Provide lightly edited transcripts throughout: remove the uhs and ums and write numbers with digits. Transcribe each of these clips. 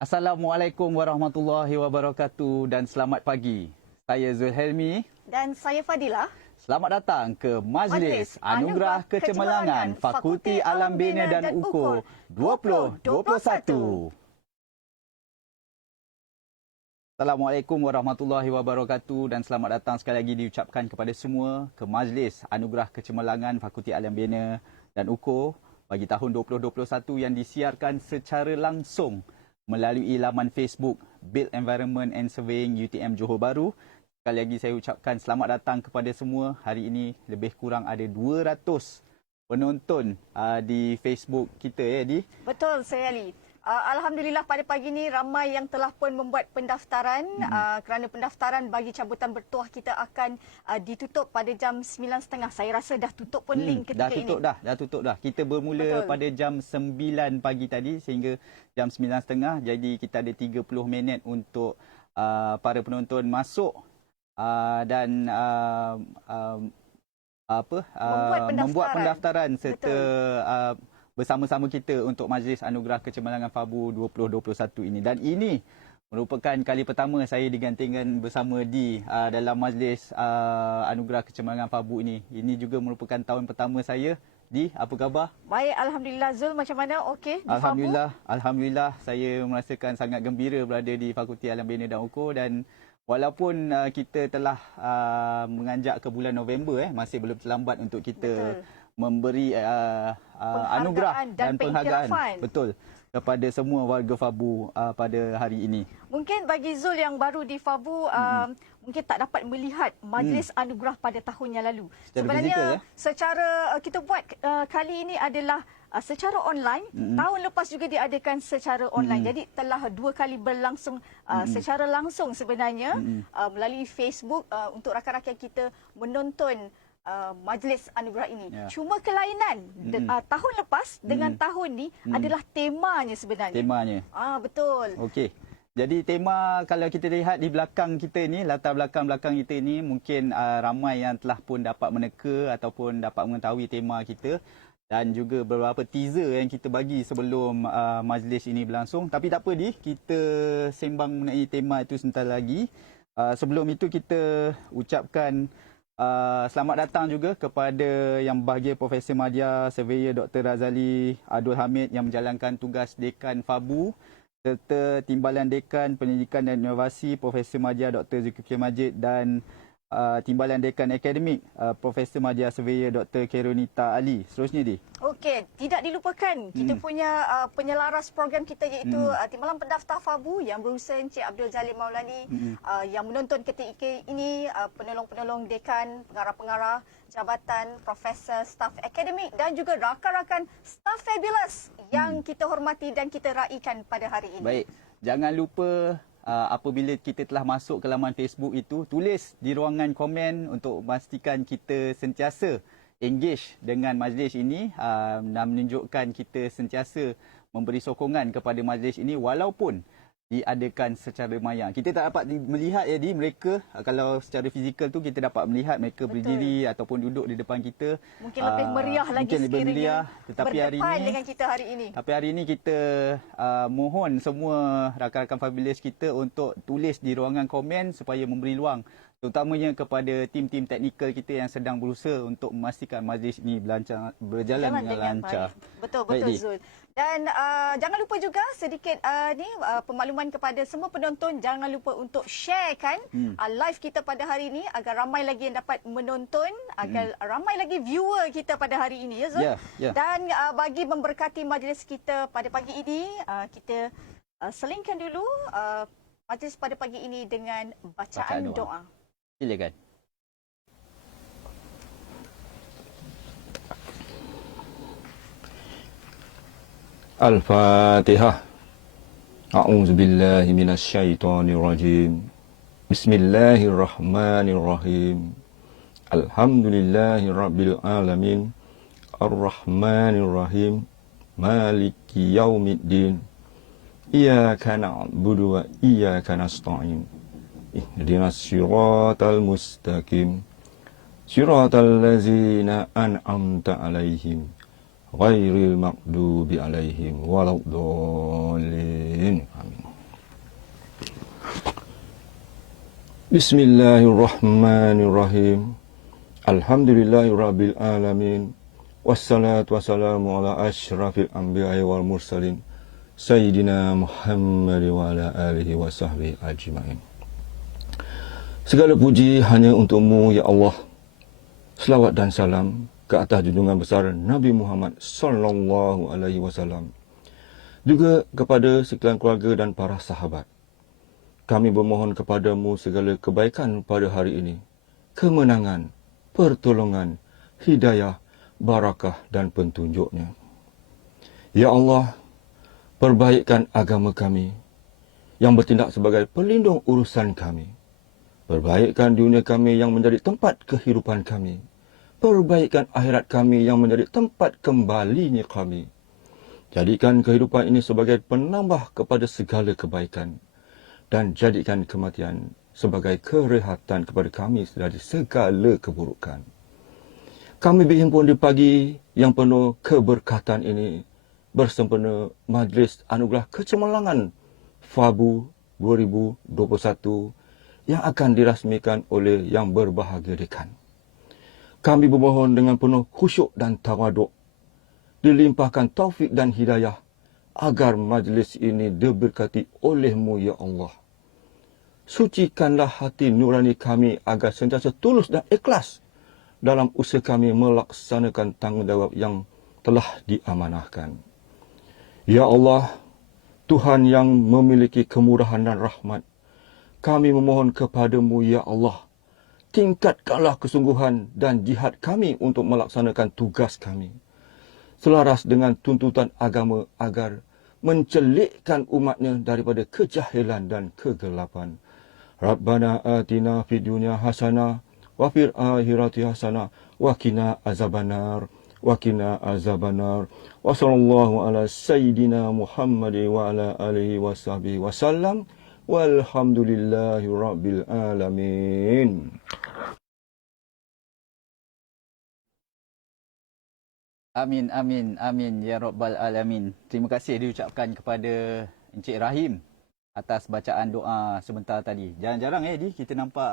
Assalamualaikum warahmatullahi wabarakatuh dan selamat pagi. Saya Zulhelmi Dan saya Fadilah. Selamat datang ke Majlis Anugerah Kecemerlangan Fakulti Alam Bina dan UKO 2021. Assalamualaikum warahmatullahi wabarakatuh dan selamat datang sekali lagi diucapkan kepada semua ke Majlis Anugerah Kecemerlangan Fakulti Alam Bina dan UKO bagi tahun 2021 yang disiarkan secara langsung melalui laman Facebook Built Environment and Surveying UTM Johor Bahru. Sekali lagi saya ucapkan selamat datang kepada semua. Hari ini lebih kurang ada 200 penonton di Facebook kita ya, Di. Betul, saya Ali. Alhamdulillah pada pagi ini ramai yang telah pun membuat pendaftaran kerana pendaftaran bagi cabutan bertuah kita akan ditutup pada jam 9.30. Saya rasa dah tutup pun link ketika ini. Dah tutup dah. Kita bermula pada jam 9 pagi tadi sehingga jam 9.30. Jadi kita ada 30 minit untuk para penonton masuk dan membuat pendaftaran serta bersama-sama kita untuk Majlis Anugerah Kecemerlangan FABU 2021 ini. Dan ini merupakan kali pertama saya digantingkan bersama Di dalam Majlis Anugerah Kecemerlangan FABU ini. Ini juga merupakan tahun pertama saya. Di, apa khabar? Baik, Alhamdulillah. Zul, macam mana? Okey di Alhamdulillah, FABU? Alhamdulillah. Saya merasakan sangat gembira berada di Fakulti Alam Bina dan UKO dan walaupun kita telah menganjak ke bulan November, masih belum terlambat untuk kita memberi anugerah dan penghargaan kepada semua warga FABU pada hari ini. Mungkin bagi Zul yang baru di FABU mungkin tak dapat melihat Majlis Anugerah pada tahun yang lalu. Sebenarnya secara kita buat kali ini adalah secara online. Tahun lepas juga diadakan secara online. Jadi telah 2 kali berlangsung secara langsung sebenarnya melalui Facebook untuk rakan-rakan kita menonton Majlis Anugerah ini. Cuma kelainan tahun lepas dengan tahun ni adalah temanya sebenarnya. Temanya. Betul. Okey. Jadi tema kalau kita lihat di belakang kita ni, latar belakang kita ni mungkin ramai yang telah pun dapat meneka ataupun dapat mengetahui tema kita dan juga beberapa teaser yang kita bagi sebelum majlis ini berlangsung. Tapi tak apa Di, kita sembang mengenai tema itu sebentar lagi. Sebelum itu kita ucapkan selamat datang juga kepada Yang Berbahagia Profesor Madya Surveyor Dr. Razali Abdul Hamid yang menjalankan tugas Dekan FABU serta Timbalan Dekan Pendidikan dan Inovasi Profesor Madya Dr. Zulkifli Majid dan Timbalan Dekan Akademik Profesor Madya Surveyor Dr. Keronita Ali. Seterusnya Di. Okey, tidak dilupakan kita punya penyelaras program kita iaitu Timbalan Pendaftar FABU yang berurusan Encik Abdul Jalil Maulani yang menonton ketika ini penolong-penolong dekan, pengarah-pengarah jabatan, profesor, staf akademik dan juga rakan-rakan staf fabulous yang kita hormati dan kita raikan pada hari ini. Baik, jangan lupa apabila kita telah masuk ke laman Facebook itu, tulis di ruangan komen untuk memastikan kita sentiasa engage dengan majlis ini dan menunjukkan kita sentiasa memberi sokongan kepada majlis ini walaupun diadakan secara maya. Kita tak dapat melihat di mereka, kalau secara fizikal tu kita dapat melihat mereka berdiri ataupun duduk di depan kita. Mungkin lebih meriah lagi mungkin lebih meriah, tetapi hari ini dengan kita hari ini. Tapi hari ini kita mohon semua rakan-rakan fabulous kita untuk tulis di ruangan komen supaya memberi ruang terutamanya kepada tim-tim teknikal kita yang sedang berusaha untuk memastikan majlis ini berjalan dengan lancar. Betul Zul. Dan jangan lupa juga sedikit pemakluman kepada semua penonton, jangan lupa untuk sharekan live kita pada hari ini agar ramai lagi yang dapat menonton, agar ramai lagi viewer kita pada hari ini ya Zul. Dan bagi memberkati majlis kita pada pagi ini, kita selingkan dulu majlis pada pagi ini dengan bacaan doa. Silakan. Al-Fatihah. A'udzu billahi minasy syaithanir rajim. Bismillahirrahmanirrahim. Alhamdulillahirabbil alamin. Arrahmanirrahim. Maliki yaumiddin. Iyyaka na'budu wa iyyaka nasta'in. Ihdinas siratal mustaqim. Siratal ladzina an'amta 'alaihim ghairil maghdubi 'alaihim waladdallin. Amin. Bismillahirrahmanirrahim. Alhamdulillahirabbil alamin. Wassalatu wassalamu ala asyrafil anbiya'i wal mursalin. Sayyidina Muhammad wa ala alihi wa sahbihi ajma'in. Segala puji hanya untuk-Mu ya Allah. Selawat dan salam ke atas junjungan besar Nabi Muhammad sallallahu alaihi wasallam. Juga kepada sekalian keluarga dan para sahabat. Kami bermohon kepada-Mu segala kebaikan pada hari ini. Kemenangan, pertolongan, hidayah, barakah dan petunjuknya. Ya Allah, perbaikkan agama kami yang bertindak sebagai pelindung urusan kami. Perbaikkan dunia kami yang menjadi tempat kehidupan kami. Perbaikkan akhirat kami yang menjadi tempat kembalinya kami. Jadikan kehidupan ini sebagai penambah kepada segala kebaikan. Dan jadikan kematian sebagai kerehatan kepada kami dari segala keburukan. Kami berhimpun di pagi yang penuh keberkatan ini bersempena Majlis Anugerah Kecemerlangan FABU 2021 yang akan dirasmikan oleh Yang Berbahagia Dekan. Kami bermohon dengan penuh khusyuk dan tawaduk, dilimpahkan taufik dan hidayah agar majlis ini diberkati oleh-Mu ya Allah. Sucikanlah hati nurani kami agar sentiasa tulus dan ikhlas dalam usaha kami melaksanakan tanggungjawab yang telah diamanahkan. Ya Allah, Tuhan yang memiliki kemurahan dan rahmat, kami memohon kepada-Mu ya Allah, tingkatkanlah kesungguhan dan jihad kami untuk melaksanakan tugas kami, selaras dengan tuntutan agama agar mencelikkan umatnya daripada kejahilan dan kegelapan. Rabbana atina fid dunya hasanah wa fil akhirati hasanah wa qina azabannar wa qina azabannar. Wa sallallahu ala sayyidina Muhammad wa ala alihi wa sahbihi wasallam. Walhamdulillahi rabbil alamin. Amin, amin, amin ya Rabbal Alamin. Terima kasih diucapkan kepada Encik Rahim atas bacaan doa sebentar tadi. Jarang-jarang Di kita nampak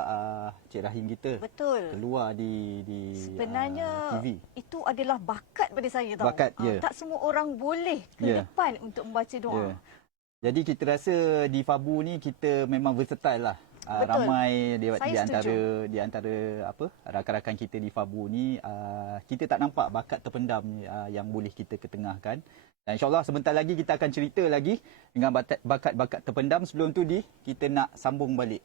Encik Rahim kita Betul. keluar di Sebenarnya TV. itu adalah bakat pada saya tahu. Bakat, ya. Tak semua orang boleh ke Ya. depan untuk membaca doa. Ya. Jadi kita rasa di FABU ni kita memang versatile lah. Betul. Ramai Saya di antara apa rakan-rakan kita di FABU ni kita tak nampak bakat terpendam yang boleh kita ketengahkan. Dan insyaAllah sebentar lagi kita akan cerita lagi dengan bakat-bakat terpendam. Sebelum tu kita nak sambung balik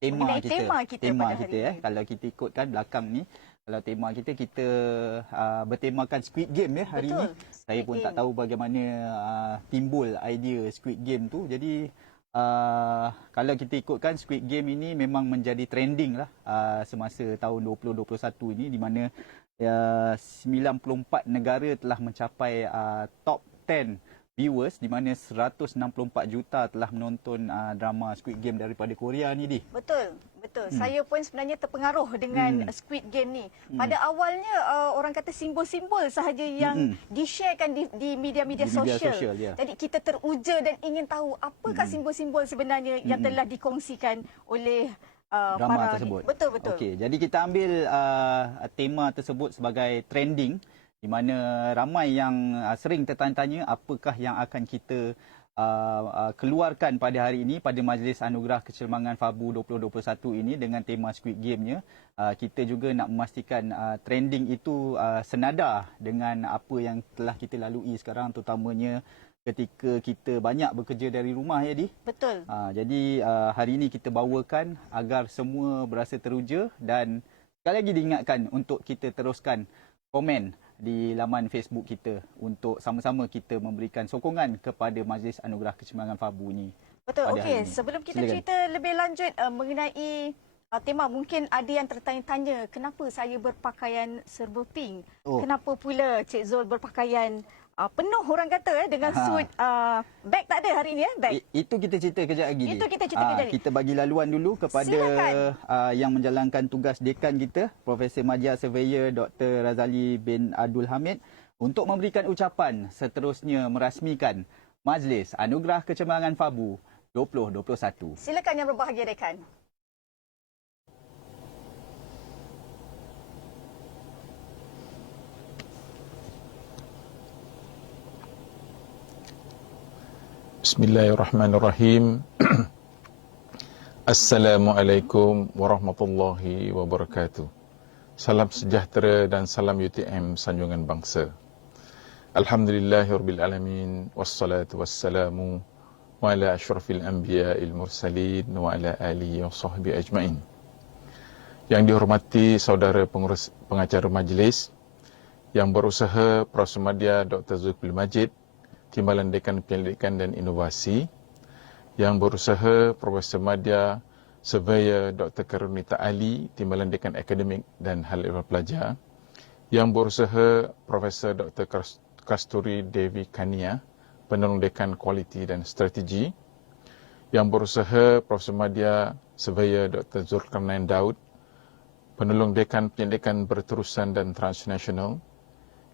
tema Mengenai kita. tema pada hari ini. Kalau kita ikutkan belakang ni, kalau tema kita bertemakan Squid Game hari Betul. ini. Saya pun tak Game. tahu bagaimana timbul idea Squid Game tu. Jadi kalau kita ikutkan Squid Game ini memang menjadi trending lah semasa tahun 2021 ini, di mana 94 negara telah mencapai top 10 viewers, di mana 164 juta telah menonton drama Squid Game daripada Korea ni Betul, betul. Saya pun sebenarnya terpengaruh dengan Squid Game ni. Pada awalnya orang kata simbol-simbol sahaja yang di-sharekan di media-media Di media sosial. sosial, ya. Jadi kita teruja dan ingin tahu apakah simbol-simbol sebenarnya yang telah dikongsikan oleh drama para tersebut. Betul, betul. Okey, jadi kita ambil tema tersebut sebagai trending, di mana ramai yang sering tertanya-tanya apakah yang akan kita keluarkan pada hari ini pada Majlis Anugerah Kecemerlangan FABU 2021 ini dengan tema Squid Game-nya. Kita juga nak memastikan trending itu senada dengan apa yang telah kita lalui sekarang, terutamanya ketika kita banyak bekerja dari rumah Di. Betul. Jadi hari ini kita bawakan agar semua berasa teruja, dan sekali lagi diingatkan untuk kita teruskan komen di laman Facebook kita untuk sama-sama kita memberikan sokongan kepada Majlis Anugerah Kecemerlangan FABU ni. Betul. pada Okey, hari ini. sebelum kita Silakan. cerita lebih lanjut mengenai tema, mungkin ada yang tertanya-tanya kenapa saya berpakaian serba pink. Oh. Kenapa pula Cik Zul berpakaian penuh orang kata dengan suit beg tak ada hari ni beg. Itu kita cerita kejap lagi. Itu kita cerita kejap lagi. Kita bagi laluan dulu kepada Silakan. yang menjalankan tugas dekan kita, Profesor Madia Surveyor Dr. Razali bin Abdul Hamid, untuk memberikan ucapan seterusnya merasmikan Majlis Anugerah Kecemerlangan FABU 2021. Silakan yang berbahagia rekan. Bismillahirrahmanirrahim. Assalamualaikum warahmatullahi wabarakatuh. Salam sejahtera dan salam UTM Sanjungan Bangsa. Alhamdulillahirabbil alamin wassalatu wassalamu ala asyrafil anbiya'il mursalin wa ala alihi wa sahbihi ajmain. Yang dihormati saudara pengurus pengacara majlis, yang berusaha Prasemadya Dr. Zulkifli Majid, Timbalan Dekan Penyelidikan dan Inovasi, yang berusaha Profesor Madya Surveyor Dr. Karunita Ali, Timbalan Dekan Akademik dan Hal Ehwal Pelajar, yang berusaha Profesor Dr. Kasturi Devi Kania, Penolong Dekan Kualiti dan Strategi, yang berusaha Profesor Madya Surveyor Dr. Zulkarnain Daud, Penolong Dekan Penyelidikan Berterusan dan Transnasional,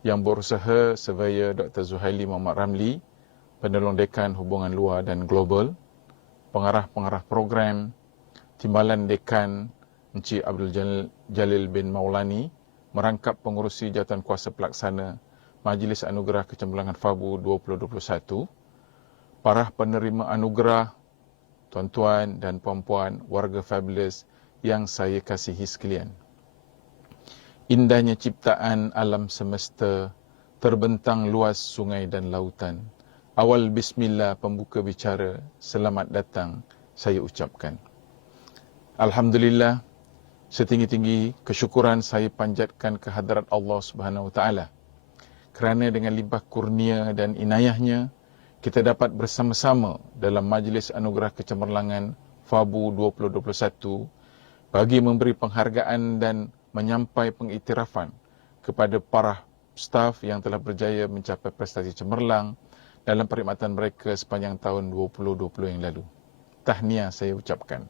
yang berusaha Surveyor Dr. Zuhaili Muhammad Ramli, Penolong Dekan Hubungan Luar dan Global, pengarah-pengarah program, Timbalan Dekan Encik Abdul Jalil bin Maulani, merangkap pengurusi jawatan kuasa pelaksana Majlis Anugerah Kecemerlangan FABU 2021, para penerima anugerah, tuan-tuan dan puan-puan, warga fabulous yang saya kasihi sekalian. Indahnya ciptaan alam semesta, terbentang luas sungai dan lautan. Awal bismillah pembuka bicara, selamat datang saya ucapkan. Alhamdulillah, setinggi-tinggi kesyukuran saya panjatkan ke hadirat Allah Subhanahu Wa Taala. Kerana dengan limpah kurnia dan inayahnya, kita dapat bersama-sama dalam Majlis Anugerah Kecemerlangan FABU 2021 bagi memberi penghargaan dan menyampai pengiktirafan kepada para staf yang telah berjaya mencapai prestasi cemerlang dalam perkhidmatan mereka sepanjang tahun 2020 yang lalu. Tahniah saya ucapkan.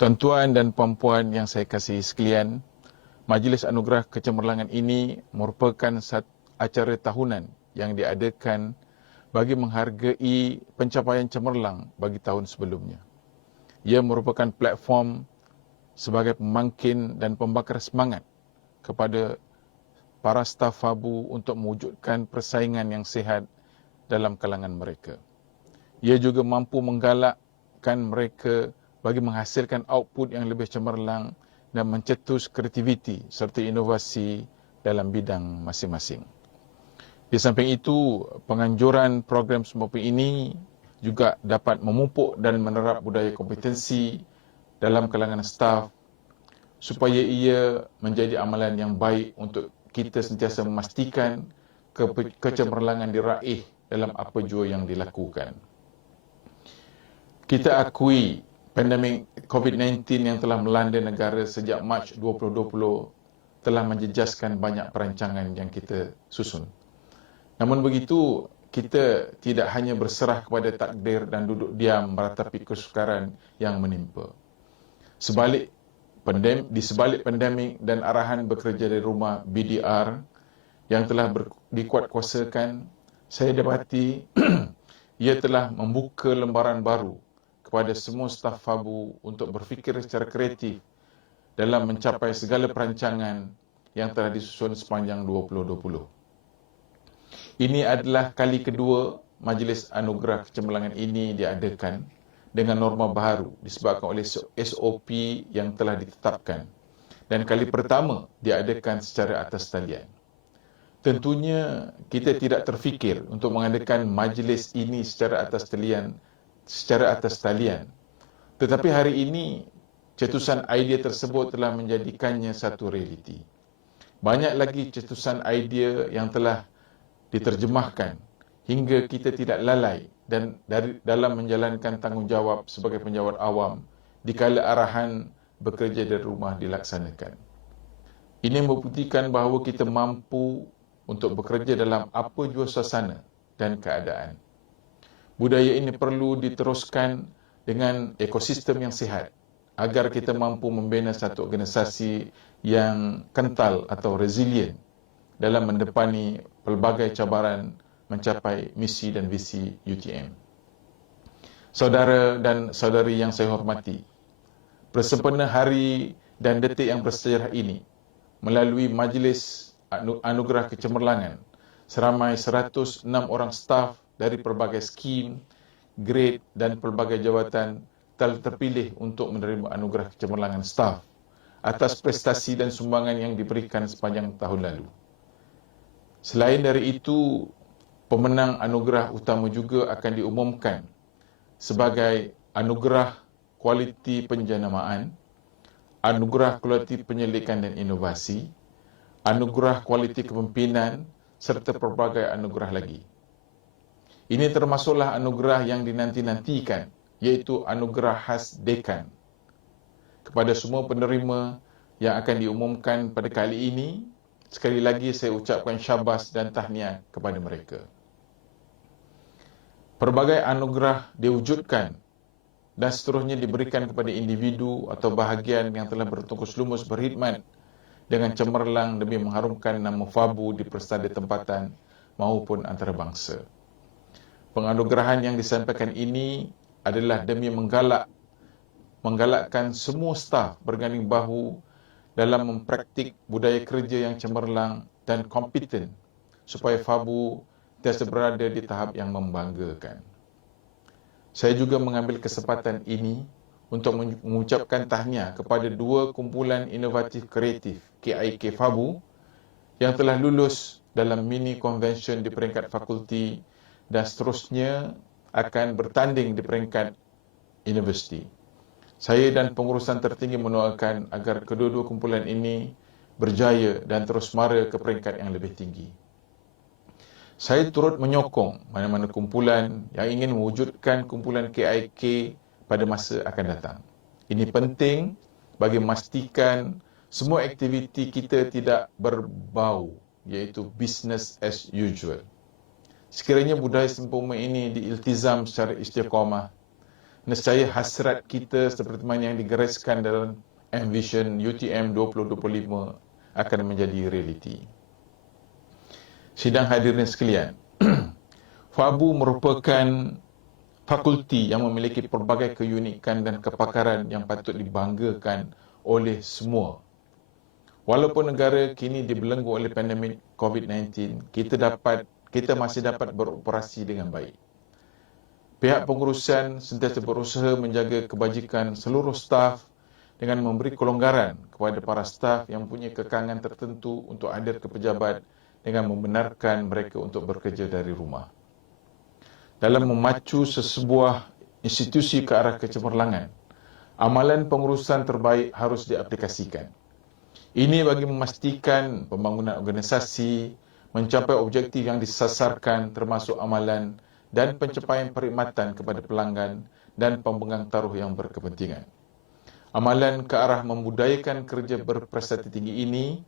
Tuan-tuan dan puan-puan yang saya kasihi sekalian, Majlis Anugerah Kecemerlangan ini merupakan acara tahunan yang diadakan bagi menghargai pencapaian cemerlang bagi tahun sebelumnya. Ia merupakan platform sebagai pemangkin dan pembakar semangat kepada para staf FABU untuk mewujudkan persaingan yang sihat dalam kalangan mereka. Ia juga mampu menggalakkan mereka bagi menghasilkan output yang lebih cemerlang dan mencetus kreativiti serta inovasi dalam bidang masing-masing. Di samping itu, penganjuran program seperti ini juga dapat memupuk dan menerap budaya kompetensi dalam kalangan staf supaya ia menjadi amalan yang baik untuk kita sentiasa memastikan kecemerlangan diraih dalam apa jua yang dilakukan. Kita akui pandemik COVID-19 yang telah melanda negara sejak Mac 2020 telah menjejaskan banyak perancangan yang kita susun. Namun begitu, kita tidak hanya berserah kepada takdir dan duduk diam meratapi kesukaran yang menimpa. Di sebalik pandemik dan arahan bekerja dari rumah BDR yang telah dikuatkuasakan, saya dapati ia telah membuka lembaran baru kepada semua staf FABU untuk berfikir secara kreatif dalam mencapai segala perancangan yang telah disusun sepanjang 2020. Ini adalah kali kedua Majlis Anugerah Kecemerlangan ini diadakan dengan norma baru disebabkan oleh SOP yang telah ditetapkan dan kali pertama diadakan secara atas talian. Tentunya kita tidak terfikir untuk mengadakan majlis ini secara atas talian. Tetapi hari ini cetusan idea tersebut telah menjadikannya satu realiti. Banyak lagi cetusan idea yang telah diterjemahkan hingga kita tidak lalai dan dalam menjalankan tanggungjawab sebagai penjawat awam dikala arahan bekerja dari rumah dilaksanakan. Ini membuktikan bahawa kita mampu untuk bekerja dalam apa jua suasana dan keadaan. Budaya ini perlu diteruskan dengan ekosistem yang sihat agar kita mampu membina satu organisasi yang kental atau resilient dalam mendepani pelbagai cabaran mencapai misi dan visi UTM. Saudara dan saudari yang saya hormati, bersempena hari dan detik yang bersejarah ini, melalui Majlis Anugerah Kecemerlangan, seramai 106 orang staf dari pelbagai skim, grade dan pelbagai jawatan telah terpilih untuk menerima anugerah kecemerlangan staf atas prestasi dan sumbangan yang diberikan sepanjang tahun lalu. Selain dari itu, pemenang anugerah utama juga akan diumumkan sebagai anugerah kualiti penjenamaan, anugerah kualiti penyelidikan dan inovasi, anugerah kualiti kepimpinan, serta pelbagai anugerah lagi. Ini termasuklah anugerah yang dinanti-nantikan, iaitu anugerah khas Dekan. Kepada semua penerima yang akan diumumkan pada kali ini, sekali lagi saya ucapkan syabas dan tahniah kepada mereka. Pelbagai anugerah diwujudkan dan seterusnya diberikan kepada individu atau bahagian yang telah bertungkus lumus berkhidmat dengan cemerlang demi mengharumkan nama FABU di persada tempatan maupun antarabangsa. Penganugerahan yang disampaikan ini adalah demi menggalakkan semua staf berganding bahu dalam mempraktik budaya kerja yang cemerlang dan kompeten supaya FABU sentiasa berada di tahap yang membanggakan. Saya juga mengambil kesempatan ini untuk mengucapkan tahniah kepada dua kumpulan inovatif kreatif KIK FABU yang telah lulus dalam mini convention di peringkat fakulti dan seterusnya akan bertanding di peringkat universiti. Saya dan pengurusan tertinggi mendoakan agar kedua-dua kumpulan ini berjaya dan terus mara ke peringkat yang lebih tinggi. Saya turut menyokong mana-mana kumpulan yang ingin mewujudkan kumpulan KIK pada masa akan datang. Ini penting bagi memastikan semua aktiviti kita tidak berbau, iaitu business as usual. Sekiranya budaya sempurna ini diiltizam secara istiqamah, nescaya hasrat kita seperti mana yang digariskan dalam Envision UTM 2025 akan menjadi realiti. Sidang hadirin sekalian, FABU merupakan fakulti yang memiliki pelbagai keunikan dan kepakaran yang patut dibanggakan oleh semua. Walaupun negara kini dibelenggu oleh pandemik COVID-19, kita masih dapat beroperasi dengan baik. Pihak pengurusan sentiasa berusaha menjaga kebajikan seluruh staf dengan memberi kelonggaran kepada para staf yang mempunyai kekangan tertentu untuk hadir ke pejabat dengan membenarkan mereka untuk bekerja dari rumah. Dalam memacu sesebuah institusi ke arah kecemerlangan, amalan pengurusan terbaik harus diaplikasikan. Ini bagi memastikan pembangunan organisasi mencapai objektif yang disasarkan termasuk amalan dan pencapaian perkhidmatan kepada pelanggan dan pemegang taruh yang berkepentingan. Amalan ke arah membudayakan kerja berprestasi tinggi ini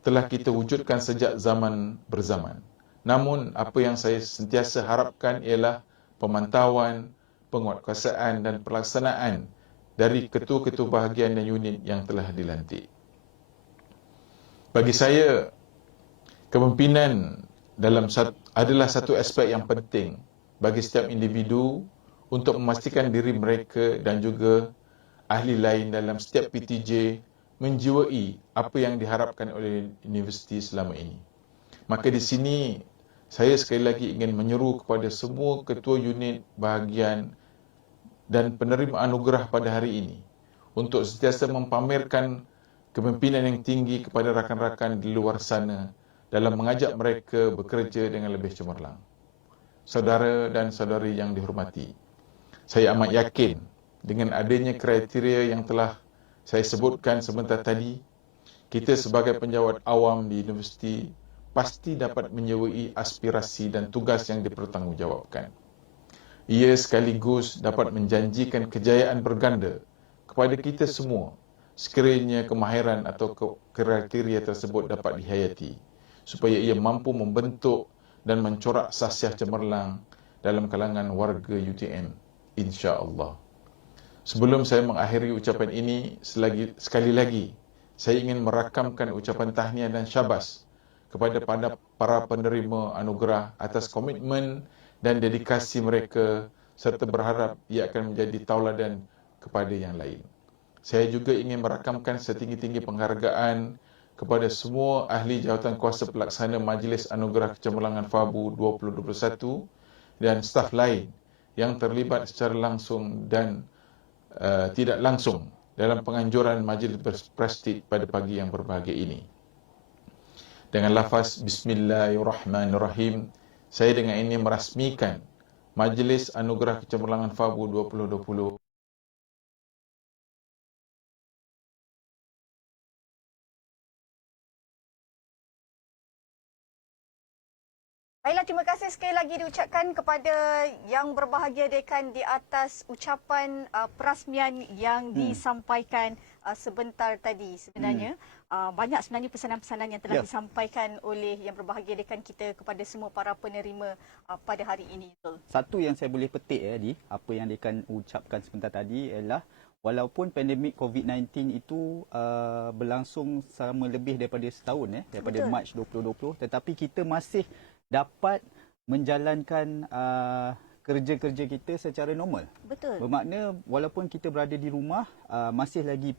telah kita wujudkan sejak zaman berzaman. Namun, apa yang saya sentiasa harapkan ialah pemantauan, penguatkuasaan dan pelaksanaan dari ketua-ketua bahagian dan unit yang telah dilantik. Bagi saya, kepimpinan adalah satu aspek yang penting bagi setiap individu untuk memastikan diri mereka dan juga ahli lain dalam setiap PTJ menjiwai apa yang diharapkan oleh universiti selama ini. Maka di sini saya sekali lagi ingin menyeru kepada semua ketua unit bahagian dan penerima anugerah pada hari ini untuk sentiasa mempamerkan kepimpinan yang tinggi kepada rakan-rakan di luar sana dalam mengajak mereka bekerja dengan lebih cemerlang. Saudara dan saudari yang dihormati, saya amat yakin dengan adanya kriteria yang telah saya sebutkan sebentar tadi, kita sebagai penjawat awam di universiti pasti dapat menyewai aspirasi dan tugas yang dipertanggungjawabkan. Ia sekaligus dapat menjanjikan kejayaan berganda kepada kita semua sekiranya kemahiran atau kriteria tersebut dapat dihayati, supaya ia mampu membentuk dan mencorak sahsiah cemerlang dalam kalangan warga UTM, insya-Allah. Sebelum saya mengakhiri ucapan ini, sekali lagi saya ingin merakamkan ucapan tahniah dan syabas kepada para penerima anugerah atas komitmen dan dedikasi mereka serta berharap ia akan menjadi tauladan kepada yang lain. Saya juga ingin merakamkan setinggi-tinggi penghargaan kepada semua ahli jawatan kuasa pelaksana Majlis Anugerah Kecemerlangan FABU 2021 dan staf lain yang terlibat secara langsung dan tidak langsung dalam penganjuran majlis berprestij pada pagi yang berbahagia ini. Dengan lafaz Bismillahirrahmanirrahim, saya dengan ini merasmikan Majlis Anugerah Kecemerlangan FABU 2020. Baiklah, terima kasih sekali lagi diucapkan kepada yang berbahagia dekan di atas ucapan perasmian yang disampaikan sebentar tadi. Sebenarnya banyak sebenarnya pesanan-pesanan yang telah disampaikan oleh yang berbahagia dekan kita kepada semua para penerima pada hari ini. Satu yang saya boleh petik di apa yang dekan ucapkan sebentar tadi ialah walaupun pandemik COVID-19 itu berlangsung selama lebih daripada setahun daripada Mac 2020, tetapi kita masih dapat menjalankan kerja-kerja kita secara normal. Betul. Bermakna walaupun kita berada di rumah, masih lagi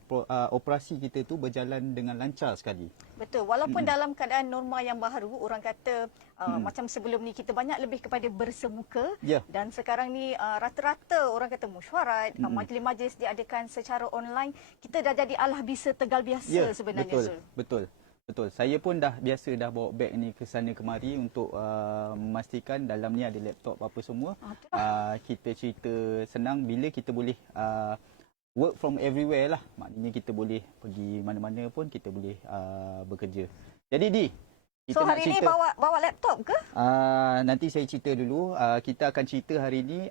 operasi kita tu berjalan dengan lancar sekali. Betul. Walaupun dalam keadaan norma yang baru, orang kata macam sebelum ni kita banyak lebih kepada bersemuka. Dan sekarang ni rata-rata orang kata mesyuarat, majlis-majlis diadakan secara online. Kita dah jadi alah bisa tegal biasa sebenarnya. Betul. Saya pun dah biasa dah bawa beg ni ke sana kemari untuk memastikan dalam ni ada laptop apa semua. Kita cerita senang bila kita boleh work from everywhere lah. Maknanya kita boleh pergi mana-mana pun kita boleh bekerja. Jadi kita hari ni bawa laptop ke? Nanti saya cerita dulu. Kita akan cerita hari ni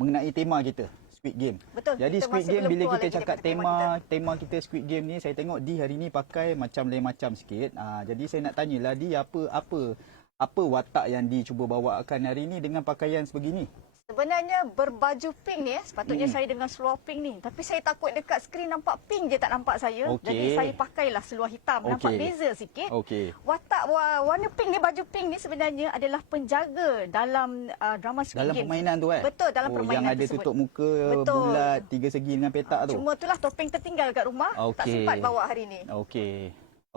mengenai tema kita. Squid Game. Betul. Jadi Squid Game bila kita cakap tema kita Squid Game ni, saya tengok Di hari ni pakai macam lain macam sikit. Jadi saya nak tanyalah Di apa watak yang Di cuba bawakan hari ni dengan pakaian sebegini? Sebenarnya berbaju pink ni sepatutnya saya dengan seluar pink ni, tapi saya takut dekat skrin nampak pink je tak nampak saya. Jadi saya pakailah seluar hitam, nampak beza sikit. Watak warna pink ni, baju pink ni sebenarnya adalah penjaga dalam drama Squid Game. Dalam permainan tu Betul, dalam permainan yang ada tersebut. tutup muka bulat 3 segi dengan petak tu. Cuma itulah topeng tertinggal kat rumah, tak sempat bawa hari ni.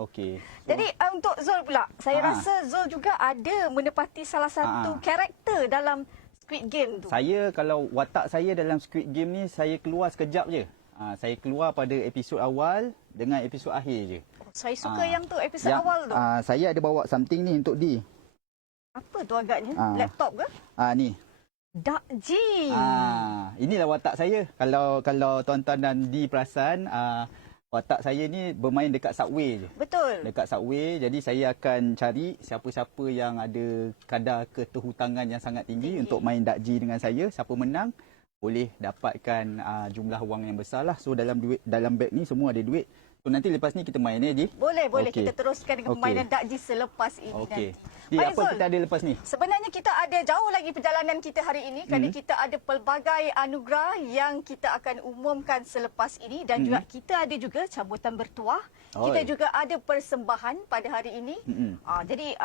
Okey. Jadi untuk Zul pula, saya rasa Zul juga ada menepati salah satu karakter dalam Squid Game tu. Kalau watak saya dalam Squid Game ni, saya keluar sekejap je. Saya keluar pada episod awal dengan episod akhir je. Saya suka yang tu, episod awal tu. Saya ada bawa something ni untuk Di. Apa tu agaknya? Laptop ke? Ni. Dakji. Inilah watak saya. Kalau tuan-tuan dan Di perasan, watak saya ni bermain dekat subway je. Betul. Dekat subway. Jadi saya akan cari siapa-siapa yang ada kadar keterhutangan yang sangat tinggi untuk main dakji dengan saya. Siapa menang boleh dapatkan jumlah wang yang besar lah. So dalam beg ni semua ada duit. So nanti lepas ni kita main Di. Boleh. Kita teruskan dengan permainan dakji selepas ini nanti. Di, apa kita ada lepas ni? Sebenarnya kita ada jauh lagi perjalanan kita hari ini kerana kita ada pelbagai anugerah yang kita akan umumkan selepas ini dan juga kita ada juga cabutan bertuah. Kita juga ada persembahan pada hari ini. Jadi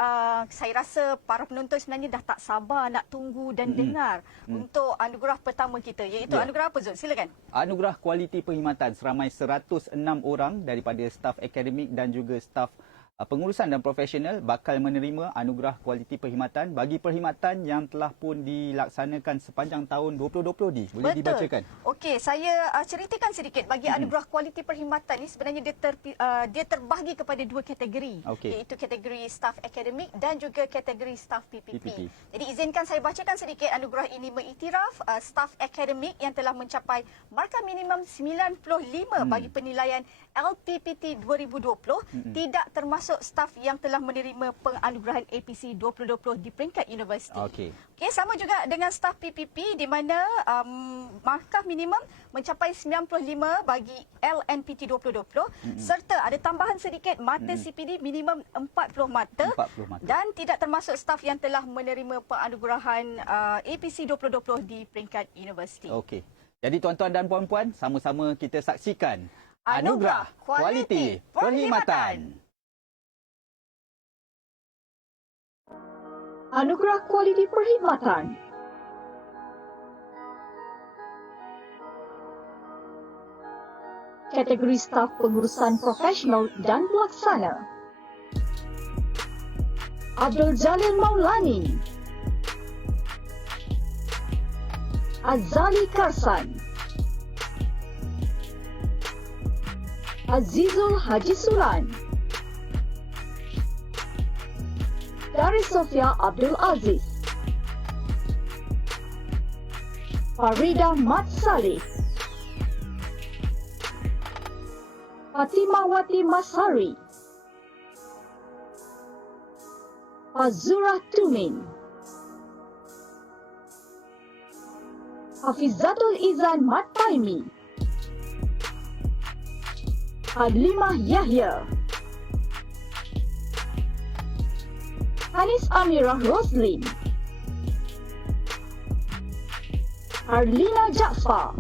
saya rasa para penonton sebenarnya dah tak sabar nak tunggu dan dengar untuk anugerah pertama kita, iaitu anugerah apa Zul? Silakan. Anugerah kualiti perkhidmatan seramai 106 orang daripada staf akademik dan juga staf pengurusan dan profesional bakal menerima anugerah kualiti perkhidmatan bagi perkhidmatan yang telah pun dilaksanakan sepanjang tahun 2020 Di. Boleh dibacakan? Okey, saya ceritakan sedikit bagi anugerah kualiti perkhidmatan ni sebenarnya dia terbahagi kepada dua kategori, iaitu kategori staf akademik dan juga kategori staf PPP. Jadi izinkan saya bacakan sedikit anugerah ini mengiktiraf staf akademik yang telah mencapai markah minimum 95 bagi penilaian LPPT 2020 tidak termasuk staf yang telah menerima penganugerahan APC 2020 di peringkat universiti. Okey, sama juga dengan staf PPP di mana markah minimum mencapai 95 bagi LNPT 2020 serta ada tambahan sedikit mata CPD minimum 40 mata dan tidak termasuk staf yang telah menerima penganugerahan APC 2020 di peringkat universiti. Okey. Jadi tuan-tuan dan puan-puan, sama-sama kita saksikan Anugerah Kualiti Perkhidmatan. Anugerah Kualiti Perkhidmatan kategori staf pengurusan profesional dan pelaksana. Abdul Jalil Maulani, Azali Karsan, Azizul Haji Sulan, Dari Sofia Abdul Aziz, Farida Mat Saleh, Fatimawati Masari, Azura Tumin, Hafizatul Izan Mat Taimi, Adlimah Yahya, Hanis Amirah Roslin, Arlina Jaafar,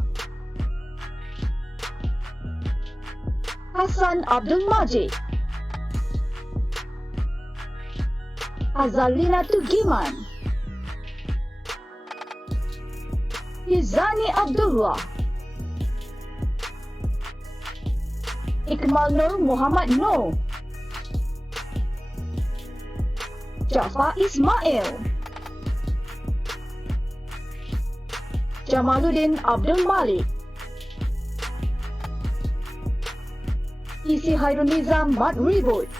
Hasan Abdul Majid, Azalina Tugiman, Hizani Abdullah, Ikmal Nur Muhammad Noor, Jafar Ismail, Jamaluddin Abdul Malik, Isi Hairun Nizam Mat Ribut,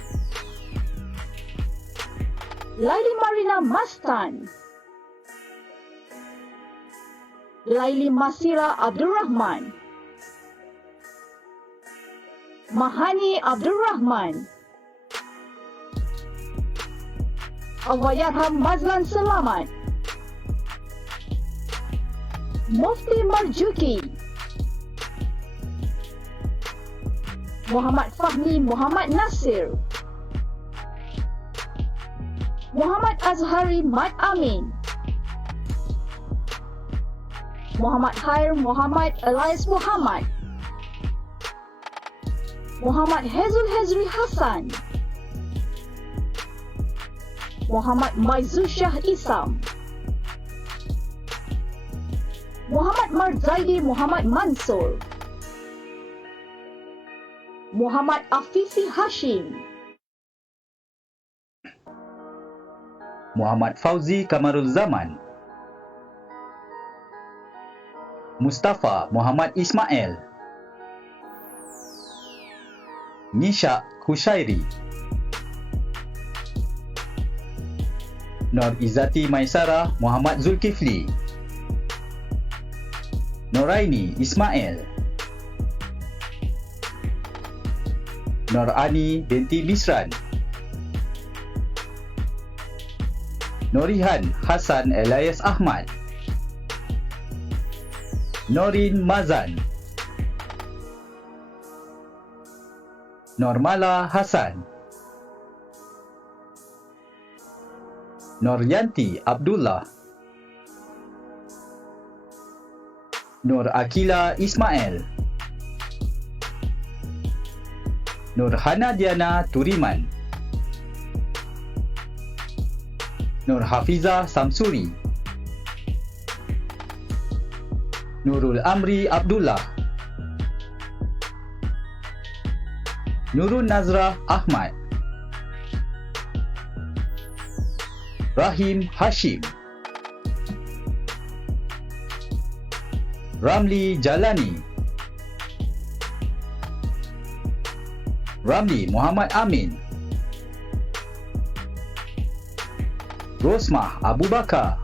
Laili Marina Mastan, Laili Masira Abdul Rahman, Mahani Abdul Rahman, Allahyarham Mazlan Selamat, Mufti Marjuki, Muhammad Fahmi Muhammad Nasir, Muhammad Azhari Mat Amin, Muhammad Khair Muhammad Elias Muhammad, Muhammad Hezul Hezri Hassan, Muhammad Maizusyah Isam, Muhammad Marzaidi Muhammad Mansur, Muhammad Afifi Hashim, Muhammad Fauzi Kamarul Zaman, Mustafa Muhammad Ismail, Nisha Hushairi, Nur Izzati Maisara Muhammad Zulkifli, Noraini Ismail, Nur Ani binti Bisran, Norihan Hasan Elias Ahmad, Norin Mazan, Normala Hasan, Noryanti Abdullah, Nur Akila Ismail, Nurhana Diana Turiman, Nur Hafiza Samsuri, Nurul Amri Abdullah, Nurul Nazrah Ahmad, Rahim Hashim, Ramli Jalani, Ramli Muhammad Amin, Rosmah Abu Bakar,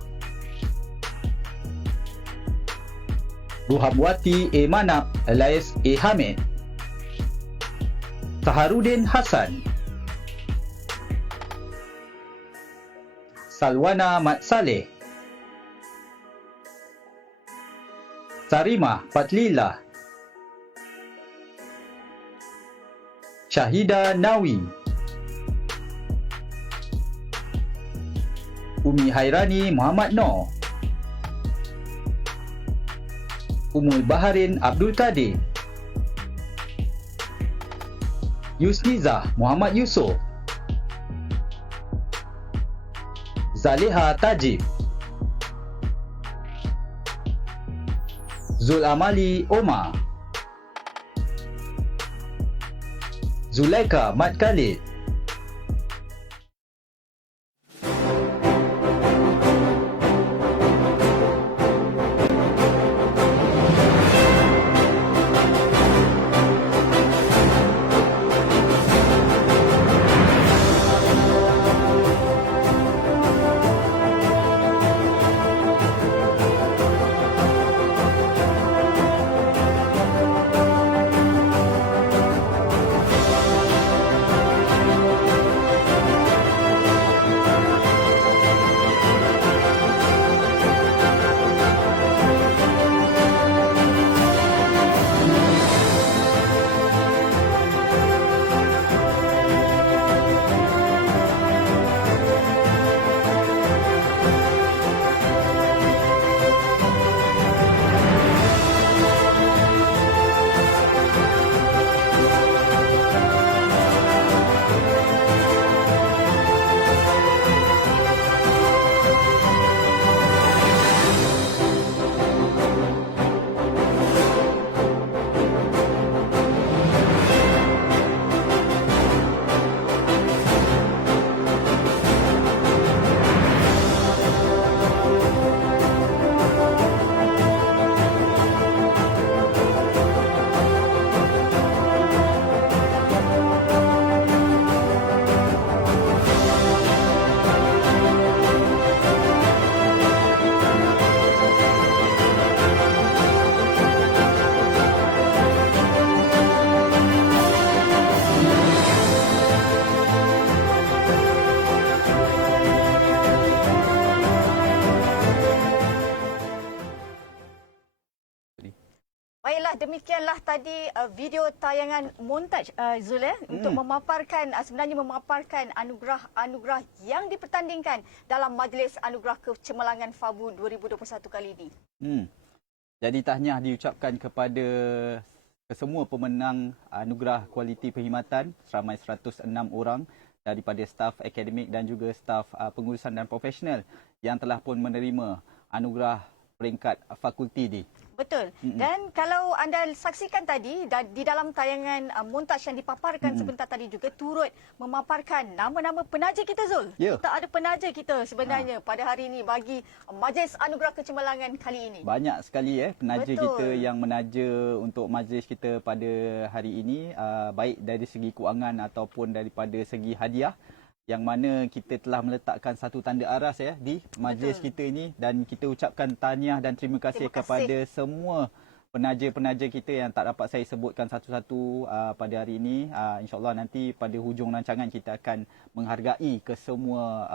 Ruhabwati A. Manap alias A. Hamid, Saharudin Hassan, Salwana Mat Saleh, Sarimah Fatlillah, Syahida Nawi, Umi Hairani Muhammad Noor, Umul Baharin Abdul Kadir, Yusnizah Muhammad Yusof, Zaleha Tajib, Zul Amali Omar, Zulaika Mat Khalid. Baiklah, demikianlah tadi video tayangan montaj Zul untuk memaparkan sebenarnya memaparkan anugerah-anugerah yang dipertandingkan dalam Majlis Anugerah Kecemerlangan FABU 2021 kali ini. Jadi tahniah diucapkan kepada kesemua pemenang anugerah kualiti perkhidmatan seramai 106 orang daripada staf akademik dan juga staf pengurusan dan profesional yang telah pun menerima anugerah peringkat fakulti ni. Betul. Dan kalau anda saksikan tadi di dalam tayangan montaj yang dipaparkan sebentar tadi juga turut memaparkan nama-nama penaja kita, Zul. Ya. Kita ada penaja kita sebenarnya pada hari ini bagi Majlis Anugerah Kecemerlangan kali ini. Banyak sekali penaja Betul. kita yang menaja untuk majlis kita pada hari ini, baik dari segi kewangan ataupun daripada segi hadiah, yang mana kita telah meletakkan satu tanda aras di majlis kita ini, dan kita ucapkan tahniah dan terima kasih kepada semua penaja-penaja kita yang tak dapat saya sebutkan satu-satu pada hari ini. InsyaAllah nanti pada hujung rancangan kita akan menghargai kesemua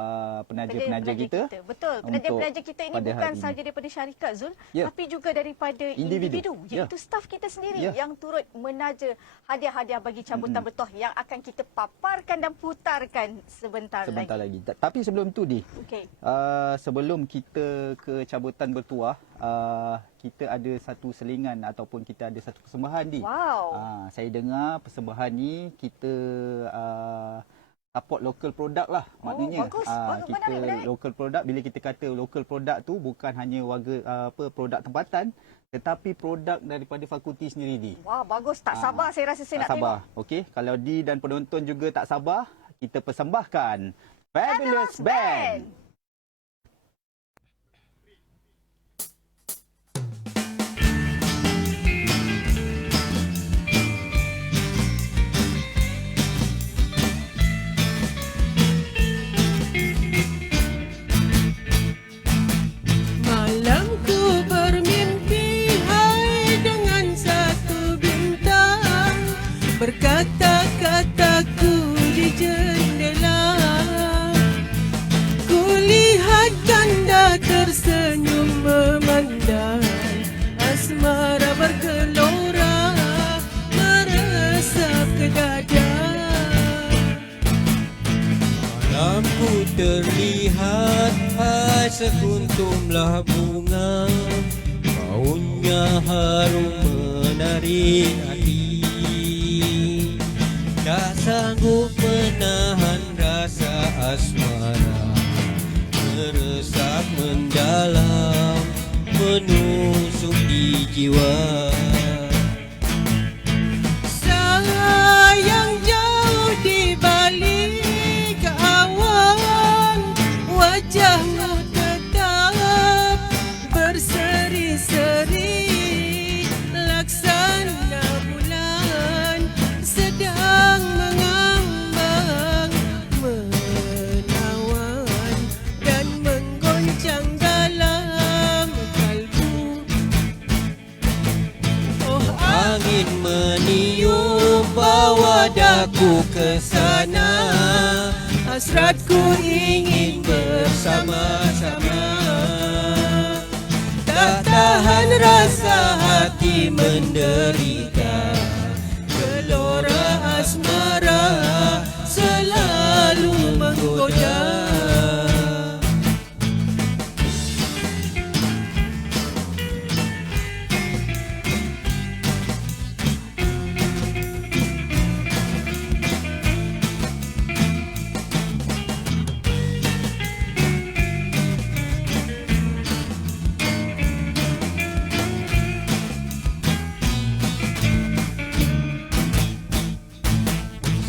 penaja-penaja kita. Betul. Penaja-penaja kita ini bukan sahaja daripada syarikat, Zul, tapi juga daripada individu iaitu staf kita sendiri yang turut menaja hadiah-hadiah bagi cabutan bertuah yang akan kita paparkan dan putarkan sebentar lagi. Tapi sebelum tu, sebelum kita ke cabutan bertuah, kita ada satu selingan ataupun kita ada satu persembahan ni. Wow. Saya dengar persembahan ni kita support local product lah. Maknanya bagus. kita local product, bila kita kata local product tu bukan hanya produk tempatan, tetapi produk daripada fakulti sendiri ni. Wah, bagus. Tak sabar saya rasa saya nak sabar. Okey, kalau Di dan penonton juga tak sabar, kita persembahkan Fabulous Band. Berkata-kataku di jendela, kulihat kanda tersenyum memandang, asmara bergelora meresap ke dada. Malamku terlihat sekuntumlah bunga, baunya harum menarik hati. Tak sanggup menahan rasa asmara, meresap mendalam, menusuk di jiwa. Sayang wadaku ke sana, hasratku ingin bersama-sama. Tak tahan rasa hati menderita, gelora asmara selalu menggoda.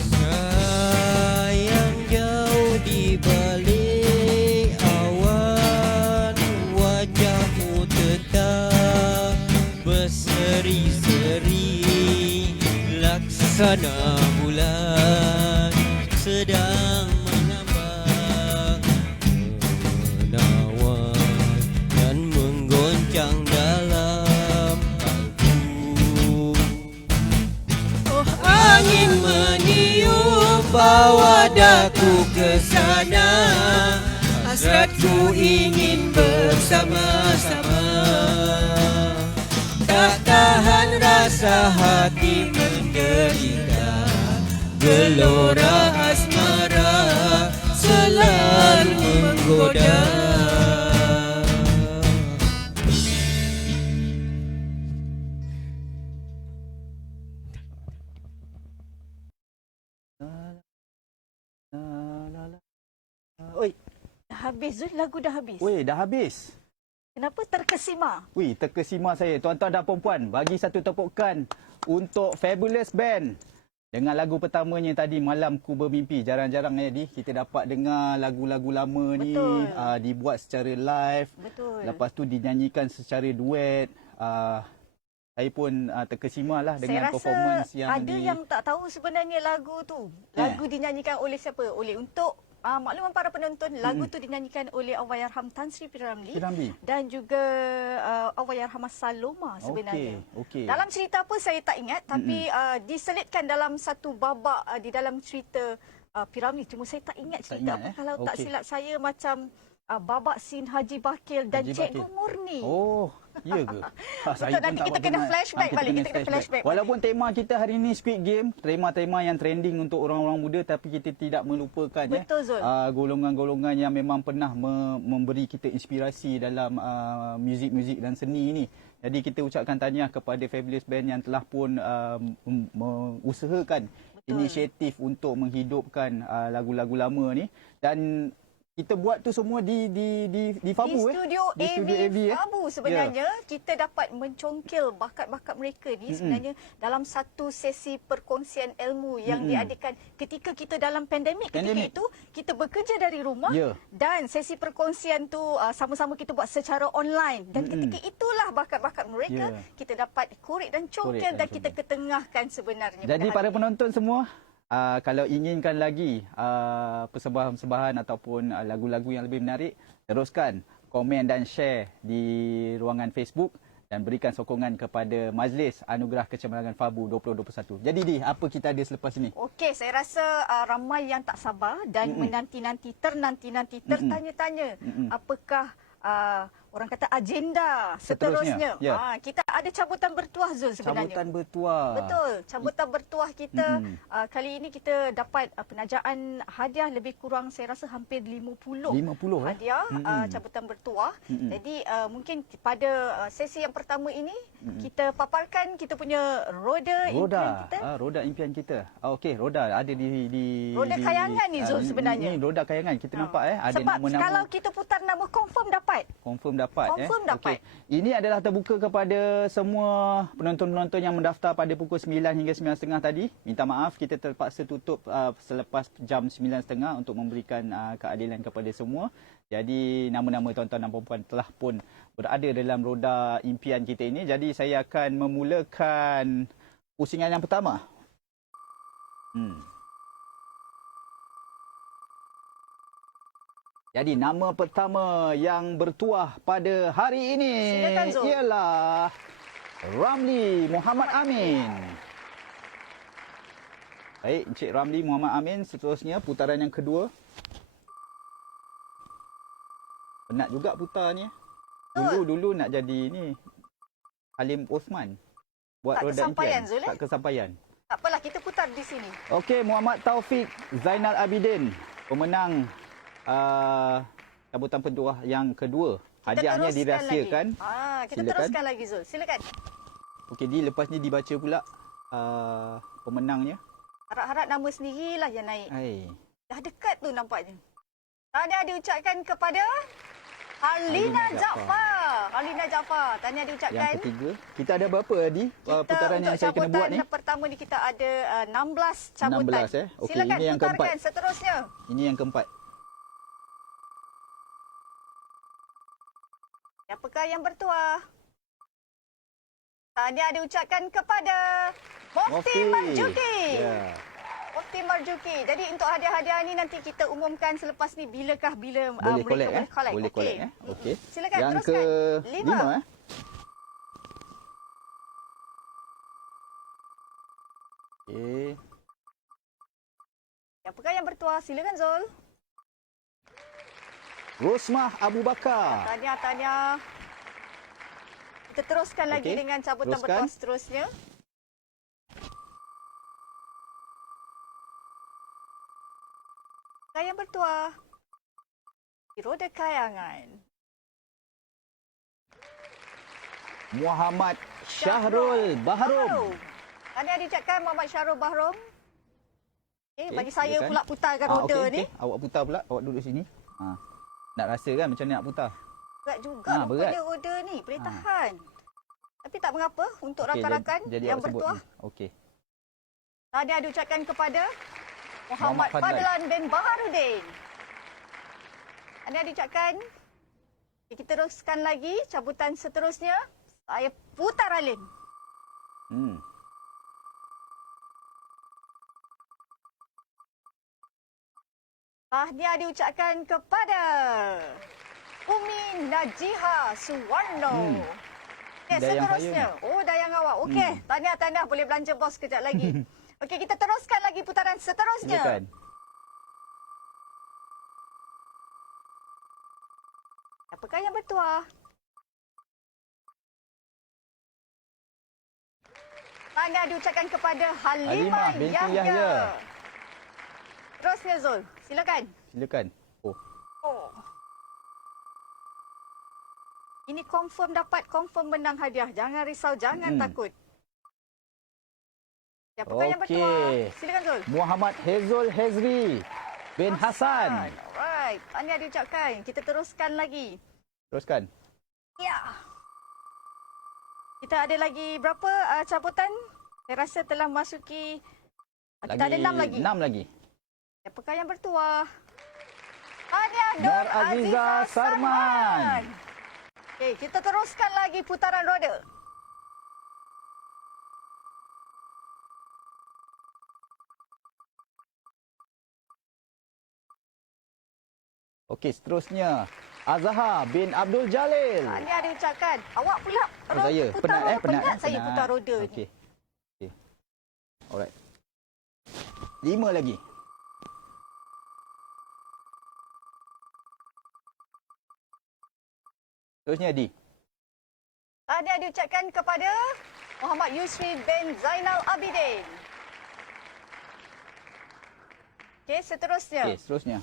Sayang jauh di balik awan, wajahmu tetap berseri-seri, laksana bulan sedang menambah menawan dan menggoncang dalam kalbu. Oh, angin meniup bawa daku ke sana, hasratku ingin bersama-sama. Tak tahan rasa hati menderita, gelora asmara selalu menggoda. Oi, Dah habis Zul, lagu dah habis. weh, dah habis. Kenapa terkesima? Wih, terkesima saya. Tuan-tuan dan puan-puan, bagi satu tepukan untuk Fabulous Band. Dengan lagu pertamanya tadi, Malamku Bermimpi. Jarang-jarang kita dapat dengar lagu-lagu lama ni dibuat secara live. Betul. Lepas tu dinyanyikan secara duet. Saya pun terkesima lah dengan performance yang ada yang tak tahu sebenarnya lagu tu. Lagu dinyanyikan oleh siapa? Untuk makluman para penonton, lagu tu dinyanyikan oleh Allahyarham Tan Sri P. Ramlee dan juga Allahyarhamah Saloma sebenarnya. Okey. Dalam cerita apa saya tak ingat, tapi diselitkan dalam satu babak di dalam cerita P. Ramlee. Cuma saya tak ingat cerita apa. Kalau tak silap saya macam babak scene Haji Bakil dan Cikgu Murni. Oh, ya ke? Betul, nanti kita kena flashback balik. Kita kena flashback. Walaupun tema kita hari ini Squid Game, tema-tema yang trending untuk orang-orang muda, tapi kita tidak melupakan golongan-golongan yang memang pernah memberi kita inspirasi dalam muzik-muzik dan seni ini. Jadi kita ucapkan tahniah kepada Fabulous Band yang telah pun mengusahakan inisiatif untuk menghidupkan lagu-lagu lama ni, dan kita buat tu semua di Fabu, di studio AV Fabu sebenarnya. Kita dapat mencongkil bakat-bakat mereka ni sebenarnya dalam satu sesi perkongsian ilmu yang diadakan ketika kita dalam pandemik. Ketika itu kita bekerja dari rumah dan sesi perkongsian tu sama-sama kita buat secara online, dan ketika itulah bakat-bakat mereka kita dapat korek dan congkil dan kita ketengahkan sebenarnya. Jadi para penonton semua, kalau inginkan lagi persembahan-persembahan ataupun lagu-lagu yang lebih menarik, teruskan komen dan share di ruangan Facebook dan berikan sokongan kepada Majlis Anugerah Kecemerlangan Fabu 2021. Jadi apa kita ada selepas ini? Okey, saya rasa ramai yang tak sabar dan menanti-nanti, tertanya-tanya apakah orang kata agenda seterusnya. Kita ada cabutan bertuah, Zul, sebenarnya. Cabutan bertuah. Betul. Cabutan bertuah kita kali ini kita dapat penajaan hadiah lebih kurang saya rasa hampir 50 hadiah cabutan bertuah. Jadi mungkin pada sesi yang pertama ini kita paparkan kita punya roda impian kita. Roda impian kita. Okey, roda ada di roda kayangan ni, Zul, sebenarnya. Ini roda kayangan. Kita nampak ada sebab nama-nama. Kalau kita putar nama confirm dapat. Confirm dapat. Dapat. Okay. Ini adalah terbuka kepada semua penonton-penonton yang mendaftar pada pukul 9 hingga 9.30 tadi. Minta maaf kita terpaksa tutup selepas jam 9.30 untuk memberikan keadilan kepada semua. Jadi nama-nama tuan-tuan dan puan-puan telah pun berada dalam roda impian kita ini. Jadi saya akan memulakan pusingan yang pertama. Jadi nama pertama yang bertuah pada hari ini ialah Ramlee Muhammad Amin. Baik, Encik Ramli Muhammad Amin. Seterusnya putaran yang kedua. Penat juga putar ni. Dulu nak jadi ni Halim Osman. Buat Tak roda kesampaian, impian. Zul, Tak kesampaian. Tak apalah, kita putar di sini. Okey, Muhammad Taufik Zainal Abidin, pemenang cabutan pentuah yang kedua. Hadiahnya dirahsiakan. Kita Silakan. teruskan lagi, Zul. Silakan. Okey, lepas ni dibaca pula pemenangnya. Harap-harap nama sendirilah yang naik. Hai. Dah dekat tu nampaknya. Tahniah diucapkan kepada Halina Jaafar. Halina Jaafar. Tahniah diucapkan. Yang ketiga. Kita ada berapa Adi? Putaran yang saya kena buat ni? Pertama ni kita ada 16 cabutan. 16 Okey, Silakan ini yang putarkan keempat. seterusnya. Ini yang keempat. Siapakah yang bertuah? Tahniah diucapkan kepada Mufti Marjuki. Ya. Mufti Marjuki. Jadi untuk hadiah-hadiah ni nanti kita umumkan selepas ni bila Boleh collect mereka boleh collect. Boleh collect Okey. Silakan yang teruskan. ke-5 Okey. Siapakah yang bertuah? Silakan Zul. Rosmah Abu Bakar. Tahniah. Kita teruskan lagi Okey, dengan cabutan teruskan. bertuah seterusnya. Siapakah yang bertuah? Di roda kayangan. Muhammad Syahrul Bahrom. Tahniah diucapkan Muhammad Syahrul Bahrom. Okey, Bagi saya silakan. pula putarkan roda okey, ni. okey. Awak putar pula. Awak duduk sini. Nak rasa kan macam mana nak putar? Berat juga berat. rupanya roda ni. Boleh tahan. Tapi tak mengapa untuk Okey, rakan-rakan jadi yang awak sebut bertuah. ni. Okey. Tahniah diucapkan kepada Muhammad Fadlan. Fadlan bin Baharudin. Tahniah diucapkan. Kita teruskan lagi cabutan seterusnya. Saya putar Alim. Tahniah diucapkan kepada Umi Najiha Suwarno. Okey, Dayang seterusnya. Dayang awak. Okey, tahniah. Boleh belanja bos kejap lagi. Okey, kita teruskan lagi putaran seterusnya. Silakan. Apakah yang bertuah? Tahniah diucapkan kepada Halimah binti Yahya. Yahya. Terusnya Zul, silakan. Silakan. Ini confirm menang hadiah. Jangan risau, jangan takut. Siapakah yang bertuah? Silakan Zul. Muhammad Hezul Hezri bin Hasan. Alright, tahniah diucapkan. Kita teruskan lagi. Teruskan. Ya. Kita ada lagi berapa cabutan? Saya rasa telah masuki. Kita ada 6 lagi. 6 lagi. Siapakah yang bertuah? Tahniah Nur Nur Aziza Sarman. Okey, kita teruskan lagi putaran roda. Okey, seterusnya Azhar bin Abdul Jalil. Tahniah diucapkan. Awak pula Saya putar penat penat, penat. saya putar roda ni. Okey. Alright. 5 lagi. Terusnya Adi. Tahniah diucapkan kepada Muhammad Yusri bin Zainal Abidin. Okey, seterusnya. Okey, seterusnya.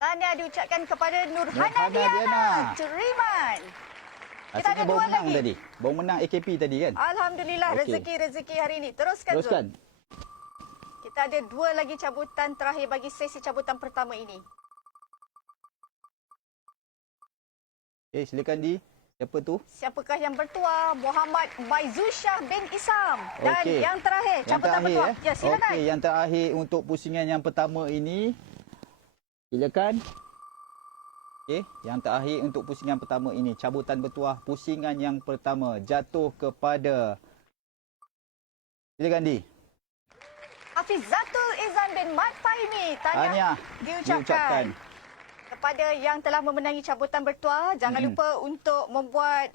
Tahniah diucapkan kepada Nurhana Nurhana Diana. Diana Ceriman. Kita ada Rasanya baru 2 menang lagi. tadi. Baru menang AKP tadi kan? Alhamdulillah, Okey. rezeki hari ini. Teruskan. Teruskan. Zul. Kita ada 2 lagi cabutan terakhir bagi sesi cabutan pertama ini. Silakan Di. Siapa tu? Siapakah yang bertuah? Muhammad Maizusyah bin Isam. Dan Okey. yang terakhir, cabutan bertuah. Ya, silakan. Okey, yang terakhir untuk pusingan yang pertama ini. Silakan. Okey, yang terakhir untuk pusingan pertama ini. Cabutan bertuah pusingan yang pertama jatuh kepada. Silakan Di. Hafizatul Izan bin Mat Fahimi. Tahniah Tahniah diucapkan kepada yang telah memenangi cabutan bertuah, jangan lupa untuk membuat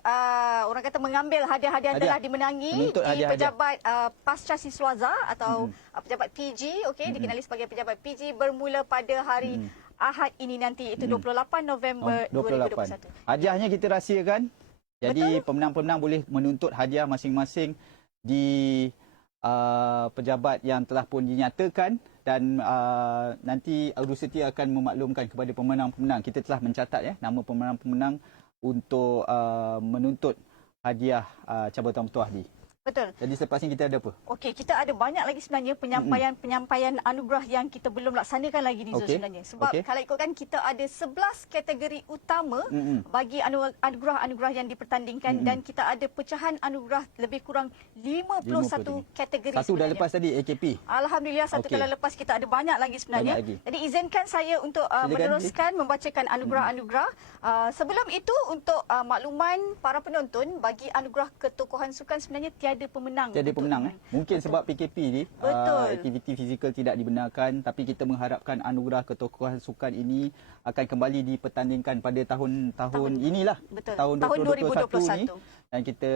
orang kata mengambil hadiah-hadiah yang telah dimenangi Menuntut di hadiah-hadiah. pejabat pasca siswaza atau pejabat PG, okey, dikenali sebagai pejabat PG bermula pada hari Ahad ini nanti, iaitu 28 November 2021. Hadiahnya kita rahsiakan. Jadi pemenang-pemenang boleh menuntut hadiah masing-masing di pejabat yang telah pun dinyatakan, dan nanti Uduseti akan memaklumkan kepada pemenang-pemenang. Kita telah mencatat nama pemenang-pemenang untuk menuntut hadiah cabutan bertuah ni. Betul. Jadi selepas ni kita ada apa? Okey, kita ada banyak lagi sebenarnya penyampaian anugerah yang kita belum laksanakan lagi ni Zul sebenarnya. Sebab kalau ikutkan kita ada 11 kategori utama bagi anugerah-anugerah yang dipertandingkan dan kita ada pecahan anugerah lebih kurang 51 kategori Satu sebenarnya. dah lepas tadi AKP. Alhamdulillah satu kali lepas kita ada banyak lagi sebenarnya. Banyak lagi. Jadi izinkan saya untuk meneruskan membacakan anugerah-anugerah. Sebelum itu untuk makluman para penonton, bagi anugerah ketokohan sukan sebenarnya tiada pemenang. Tiada pemenang. Mungkin sebab PKP ni aktiviti fizikal tidak dibenarkan, tapi kita mengharapkan anugerah ketokohan sukan ini akan kembali dipertandingkan pada tahun inilah. Betul. Tahun 2021 ni, 2021. dan kita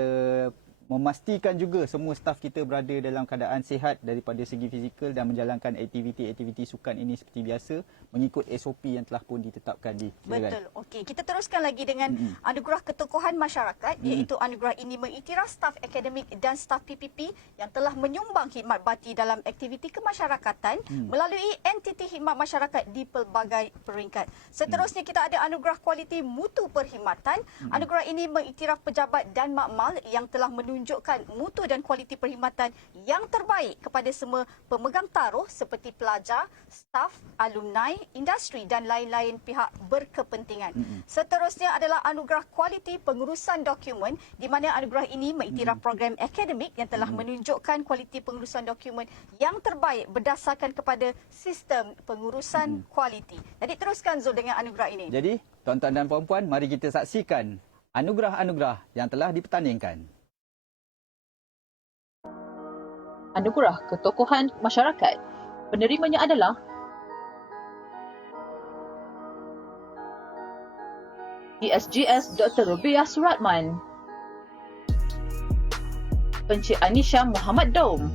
memastikan juga semua staf kita berada dalam keadaan sihat daripada segi fizikal dan menjalankan aktiviti-aktiviti sukan ini seperti biasa mengikut SOP yang telah pun ditetapkan di. Betul. Okey, kita teruskan lagi dengan anugerah ketokohan masyarakat, iaitu anugerah ini mengiktiraf staf akademik dan staf PPP yang telah menyumbang khidmat bakti dalam aktiviti kemasyarakatan melalui entiti khidmat masyarakat di pelbagai peringkat. Seterusnya kita ada anugerah kualiti mutu perkhidmatan. Anugerah ini mengiktiraf pejabat dan makmal yang telah menunjukkan mutu dan kualiti perkhidmatan yang terbaik kepada semua pemegang taruh seperti pelajar, staf, alumni, industri dan lain-lain pihak berkepentingan. Seterusnya adalah anugerah kualiti pengurusan dokumen, di mana anugerah ini mengiktiraf program akademik yang telah menunjukkan kualiti pengurusan dokumen yang terbaik berdasarkan kepada sistem pengurusan kualiti. Jadi teruskan Zul dengan anugerah ini. Jadi, tuan-tuan dan puan-puan, mari kita saksikan anugerah-anugerah yang telah dipertandingkan. Anugerah Ketokohan Masyarakat. Penerimanya adalah DSGS Dr. Rubiah Suratman, Encik Anisha Muhammad Daum.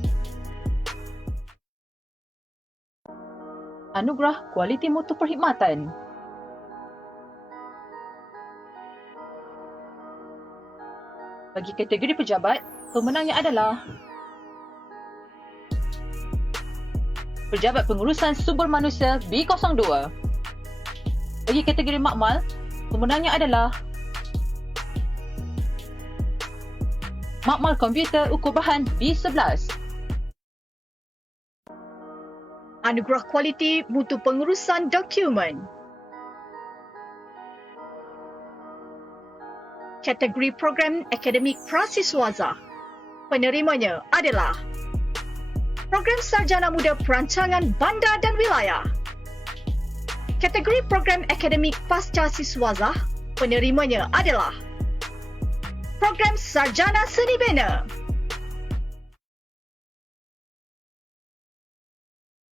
Anugerah Kualiti Mutu Perkhidmatan. Bagi kategori pejabat, pemenangnya adalah Pejabat Pengurusan Sumber Manusia B02. Bagi kategori makmal, pemenangnya adalah Makmal Komputer Ukur Bahan B11. Anugerah kualiti mutu pengurusan dokumen. Kategori program akademik prasiswaza. Penerimanya adalah Program Sarjana Muda Perancangan Bandar dan Wilayah. Kategori program akademik pasca siswaza. Penerimanya adalah Program Sarjana Seni Bina.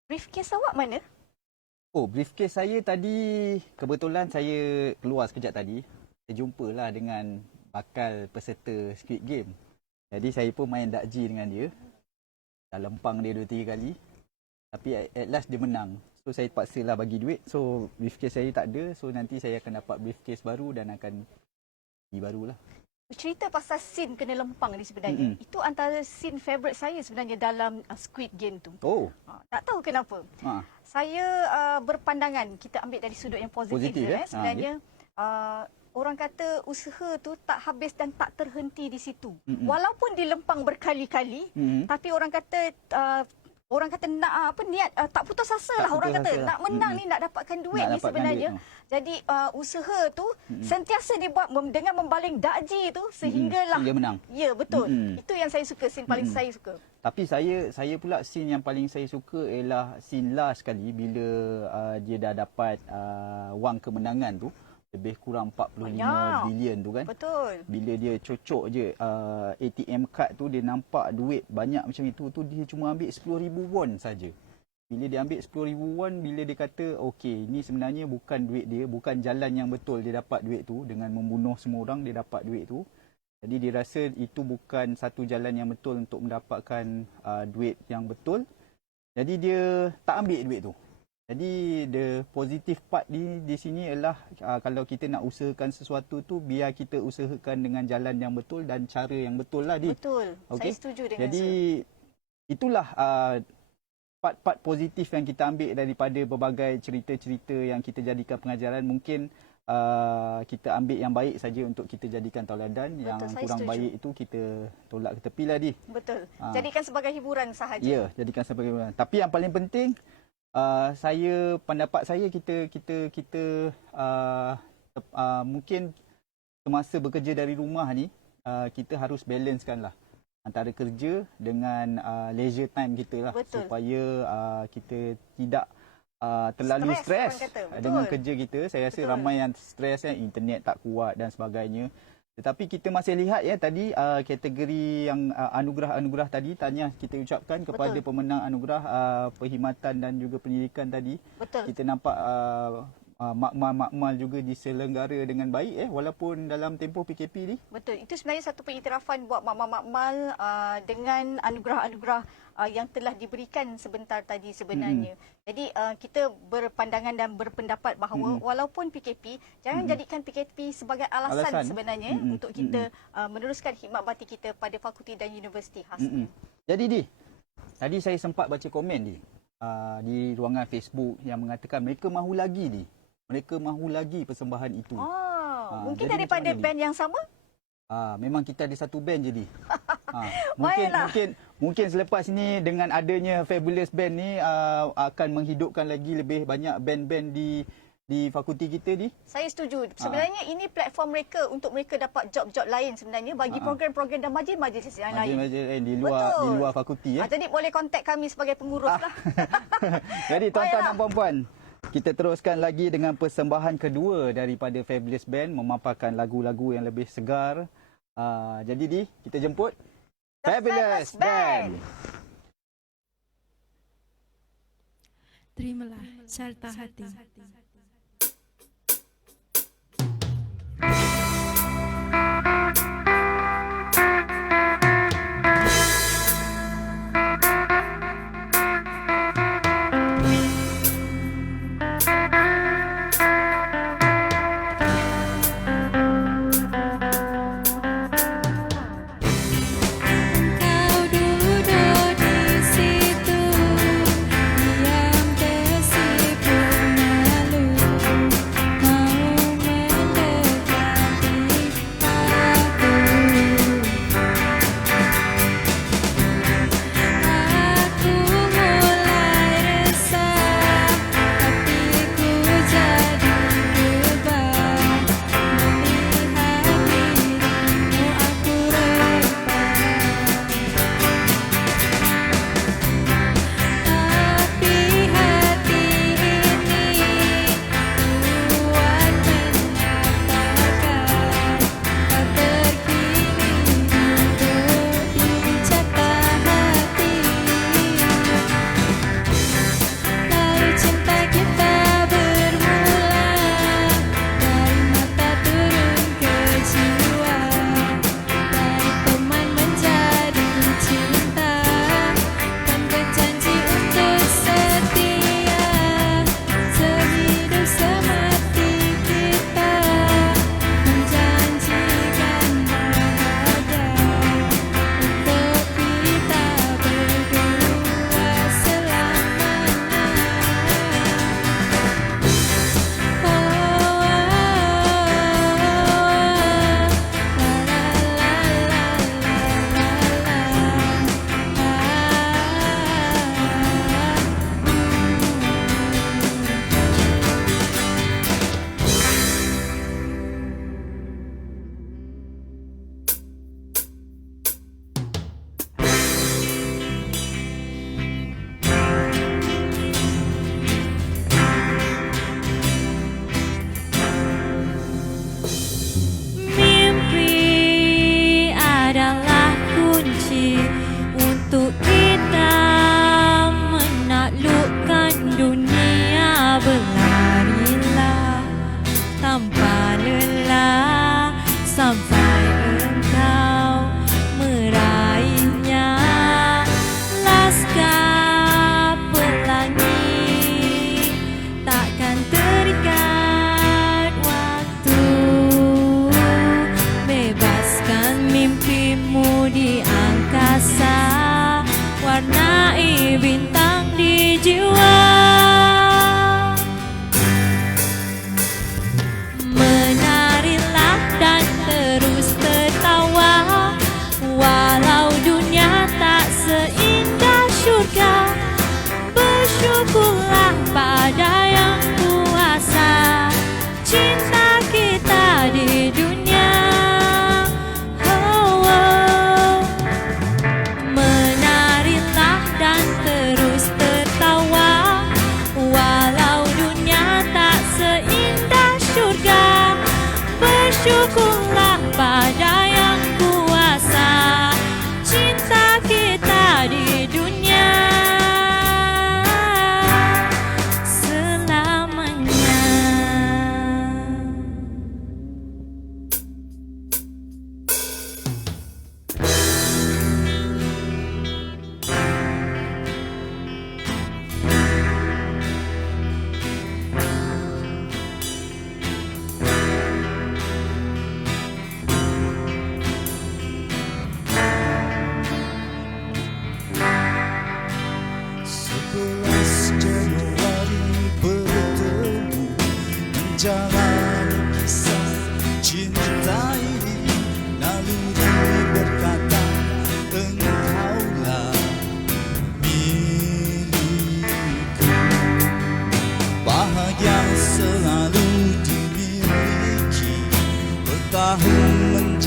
Briefcase awak mana? Oh, briefcase saya tadi, kebetulan saya keluar sekejap tadi. Saya jumpalah dengan bakal peserta Squid Game. Jadi saya pun main dakji dengan dia. Dah lempang dia 2-3 kali. Tapi at last dia menang. So saya terpaksalah bagi duit. So briefcase saya tak ada. So nanti saya akan dapat briefcase baru dan akan beli barulah. Cerita pasal scene kena lempang ni sebenarnya. Itu antara scene favourite saya sebenarnya dalam Squid Game tu. Oh. Tak tahu kenapa. Saya berpandangan, kita ambil dari sudut yang positif sebenarnya. Orang kata usaha tu tak habis dan tak terhenti di situ. Walaupun dilempang berkali-kali, tapi orang kata nak niat tak putus asa lah, orang kata nak menang ni, nak dapatkan duit ni sebenarnya. Jadi usaha tu sentiasa dibuat dengan membaling dakji tu sehinggalah sehingga menang. Ya, betul. Itu yang saya suka, scene paling saya suka. Tapi saya pula scene yang paling saya suka ialah scene last sekali bila dia dah dapat wang kemenangan tu. Lebih kurang 45 bilion tu kan. Betul. Bila dia cocok je ATM card tu, dia nampak duit banyak macam itu tu, dia cuma ambil 10,000 won saja. Bila dia ambil 10,000 won, bila dia kata okey, ni sebenarnya bukan duit dia, bukan jalan yang betul dia dapat duit tu, dengan membunuh semua orang dia dapat duit tu. Jadi dia rasa itu bukan satu jalan yang betul untuk mendapatkan duit yang betul. Jadi dia tak ambil duit tu. Jadi the positive part di sini ialah kalau kita nak usahakan sesuatu tu, biar kita usahakan dengan jalan yang betul dan cara yang betul lah. Betul. Okay? Saya setuju dengan Jadi itulah part-part positif yang kita ambil daripada berbagai cerita-cerita yang kita jadikan pengajaran. Mungkin kita ambil yang baik saja untuk kita jadikan tauladan. Betul, Yang saya kurang setuju. baik itu kita tolak ke tepi lah, Di. Betul. Jadikan sebagai hiburan sahaja. Ya, jadikan sebagai hiburan. Tapi yang paling penting, pendapat saya kita mungkin semasa bekerja dari rumah ni, kita harus balancekan lah antara kerja dengan leisure time kita lah. Betul. Supaya kita tidak terlalu Stres, stres orang kata. dengan Betul. kerja kita. Saya rasa Betul. ramai yang stres, internet tak kuat dan sebagainya. Tetapi kita masih lihat ya tadi kategori yang anugerah-anugerah tadi, tahniah kita ucapkan kepada Betul. pemenang anugerah perkhidmatan dan juga pendidikan tadi. Betul. Kita nampak makmal-makmal juga diselenggara dengan baik walaupun dalam tempoh PKP ni. Betul. Itu sebenarnya satu pengiktirafan buat makmal-makmal dengan anugerah-anugerah yang telah diberikan sebentar tadi sebenarnya. Jadi kita berpandangan dan berpendapat bahawa walaupun PKP, jangan jadikan PKP sebagai alasan sebenarnya untuk kita meneruskan khidmat bakti kita pada fakulti dan universiti khasnya. Jadi Di, tadi saya sempat baca komen di ruangan Facebook yang mengatakan mereka mahu lagi Di. Mereka mahu lagi persembahan itu. Mungkin jadi daripada macam mana, Di? band yang sama? Memang kita ada satu band je Di. Mungkin selepas ni dengan adanya Fabulous Band ni akan menghidupkan lagi lebih banyak band-band di fakulti kita Di. Saya setuju. Sebenarnya ini platform mereka untuk mereka dapat job-job lain sebenarnya bagi program-program dan majlis-majlis yang lain. Majlis di Betul. luar fakulti Jadi boleh kontak kami sebagai pengurus lah. Jadi tuan-tuan Baiklah. dan puan-puan, kita teruskan lagi dengan persembahan kedua daripada Fabulous Band memaparkan lagu-lagu yang lebih segar. Jadi Di, kita jemput The Fabulous Band. Terimalah carta hati. Kau duduk di situ, diam tersipu malu.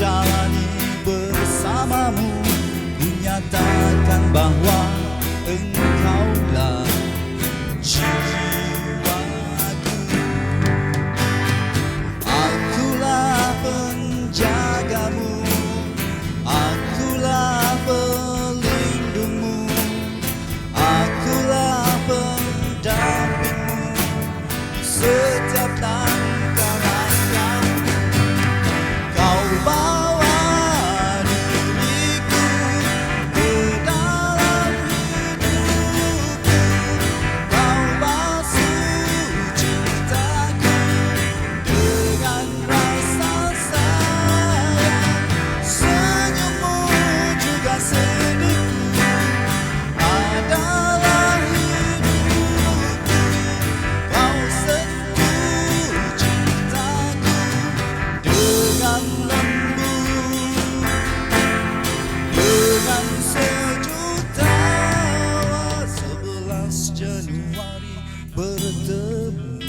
jalani bersamamu. Ku nyatakan bahwa engkaulah jiwaku. Akulah penjagamu, akulah pelindungmu, akulah pendampingmu setiap langkah langkah. Kau bawa diriku ke dalam hidupku, kau basuh cintaku dengan rasa sayang. Senyummu juga sedihku adalah hidupku. Kau sentuh cintaku dengan lembut, dengan sejuta. 11 Januari bertemu,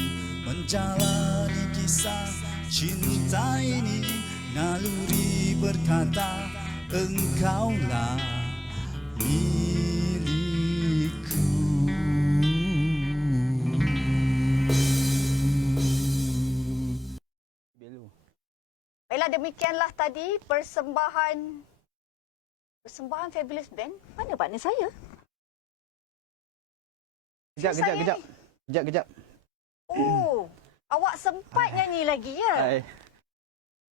menjalani kisah cinta ini. Naluri berkata engkaulah milikku. Baiklah, demikianlah tadi persembahan Fabulous Band. Mana partner saya? Kejap. Oh, awak sempat nyanyi lagi ya? Hai.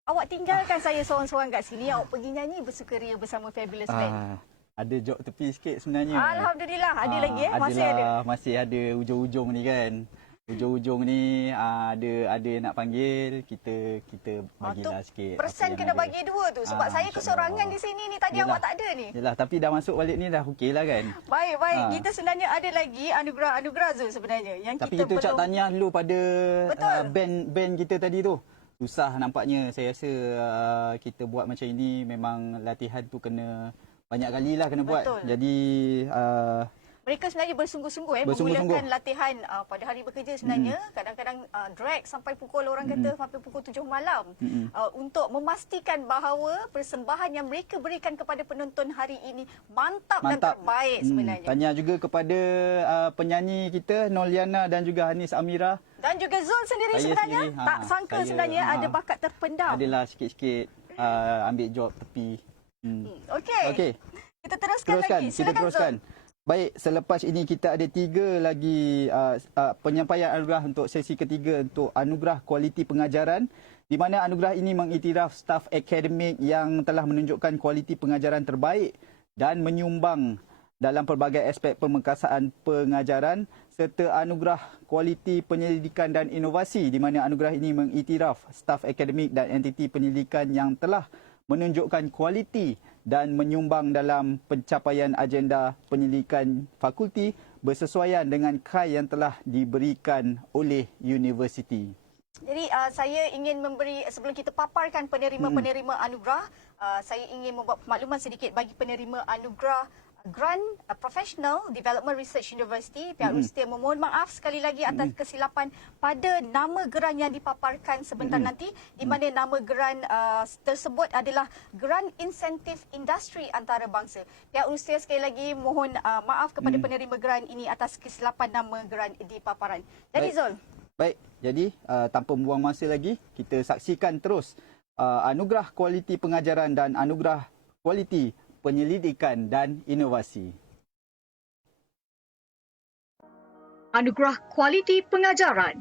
Awak tinggalkan saya seorang-seorang kat sini. Awak pergi nyanyi bersukaria bersama Fabulous Band. Ada job tepi sikit sebenarnya. Alhamdulillah. Ada lagi Masih ada? Masih ada ujung-ujung ni kan. Ujung-ujung ni ada nak panggil, kita bagilah sikit. Persen kena bagi dua tu. Sebab saya kesorangan di sini ni. Tadi awak tak ada ni. Yalah, tapi dah masuk balik ni dah okey lah kan. Baik. Kita sebenarnya ada lagi anugerah Zul sebenarnya. Yang Tapi kita ucap tahniah dulu pada band kita tadi tu. Susah nampaknya. Saya rasa kita buat macam ini memang latihan tu kena banyak kali lah kena buat. Jadi mereka sebenarnya bersungguh-sungguh memulakan latihan pada hari bekerja sebenarnya. Kadang-kadang drag sampai pukul orang kata sampai pukul 7 malam untuk memastikan bahawa persembahan yang mereka berikan kepada penonton hari ini mantap. Dan terbaik sebenarnya. Tanya juga kepada penyanyi kita Noliana dan juga Hanis Amira. Dan juga Zul sendiri sebenarnya. Tak sangka sebenarnya ada bakat terpendam. Adalah sikit-sikit ambil job tepi. Okey. Kita teruskan lagi. Silakan Zul. Baik, selepas ini kita ada 3 lagi penyampaian anugerah untuk sesi ketiga untuk anugerah kualiti pengajaran, di mana anugerah ini mengiktiraf staf akademik yang telah menunjukkan kualiti pengajaran terbaik dan menyumbang dalam pelbagai aspek pemekasaan pengajaran, serta anugerah kualiti penyelidikan dan inovasi, di mana anugerah ini mengiktiraf staf akademik dan entiti penyelidikan yang telah menunjukkan kualiti dan menyumbang dalam pencapaian agenda penyelidikan fakulti bersesuaian dengan KAI yang telah diberikan oleh universiti. Jadi saya ingin memberi, sebelum kita paparkan penerima-penerima anugerah, saya ingin membuat makluman sedikit bagi penerima anugerah Grant Professional Development Research University. Pihak universiti memohon maaf sekali lagi atas kesilapan pada nama geran yang dipaparkan sebentar nanti, di mana nama geran tersebut adalah Grant Insentif Industri Antarabangsa. Pihak universiti sekali lagi mohon maaf kepada penerima geran ini atas kesilapan nama geran di paparan. Jadi Zul. Baik, jadi tanpa membuang masa lagi, kita saksikan terus anugerah kualiti pengajaran dan anugerah kualiti penyelidikan dan inovasi. Anugerah kualiti pengajaran.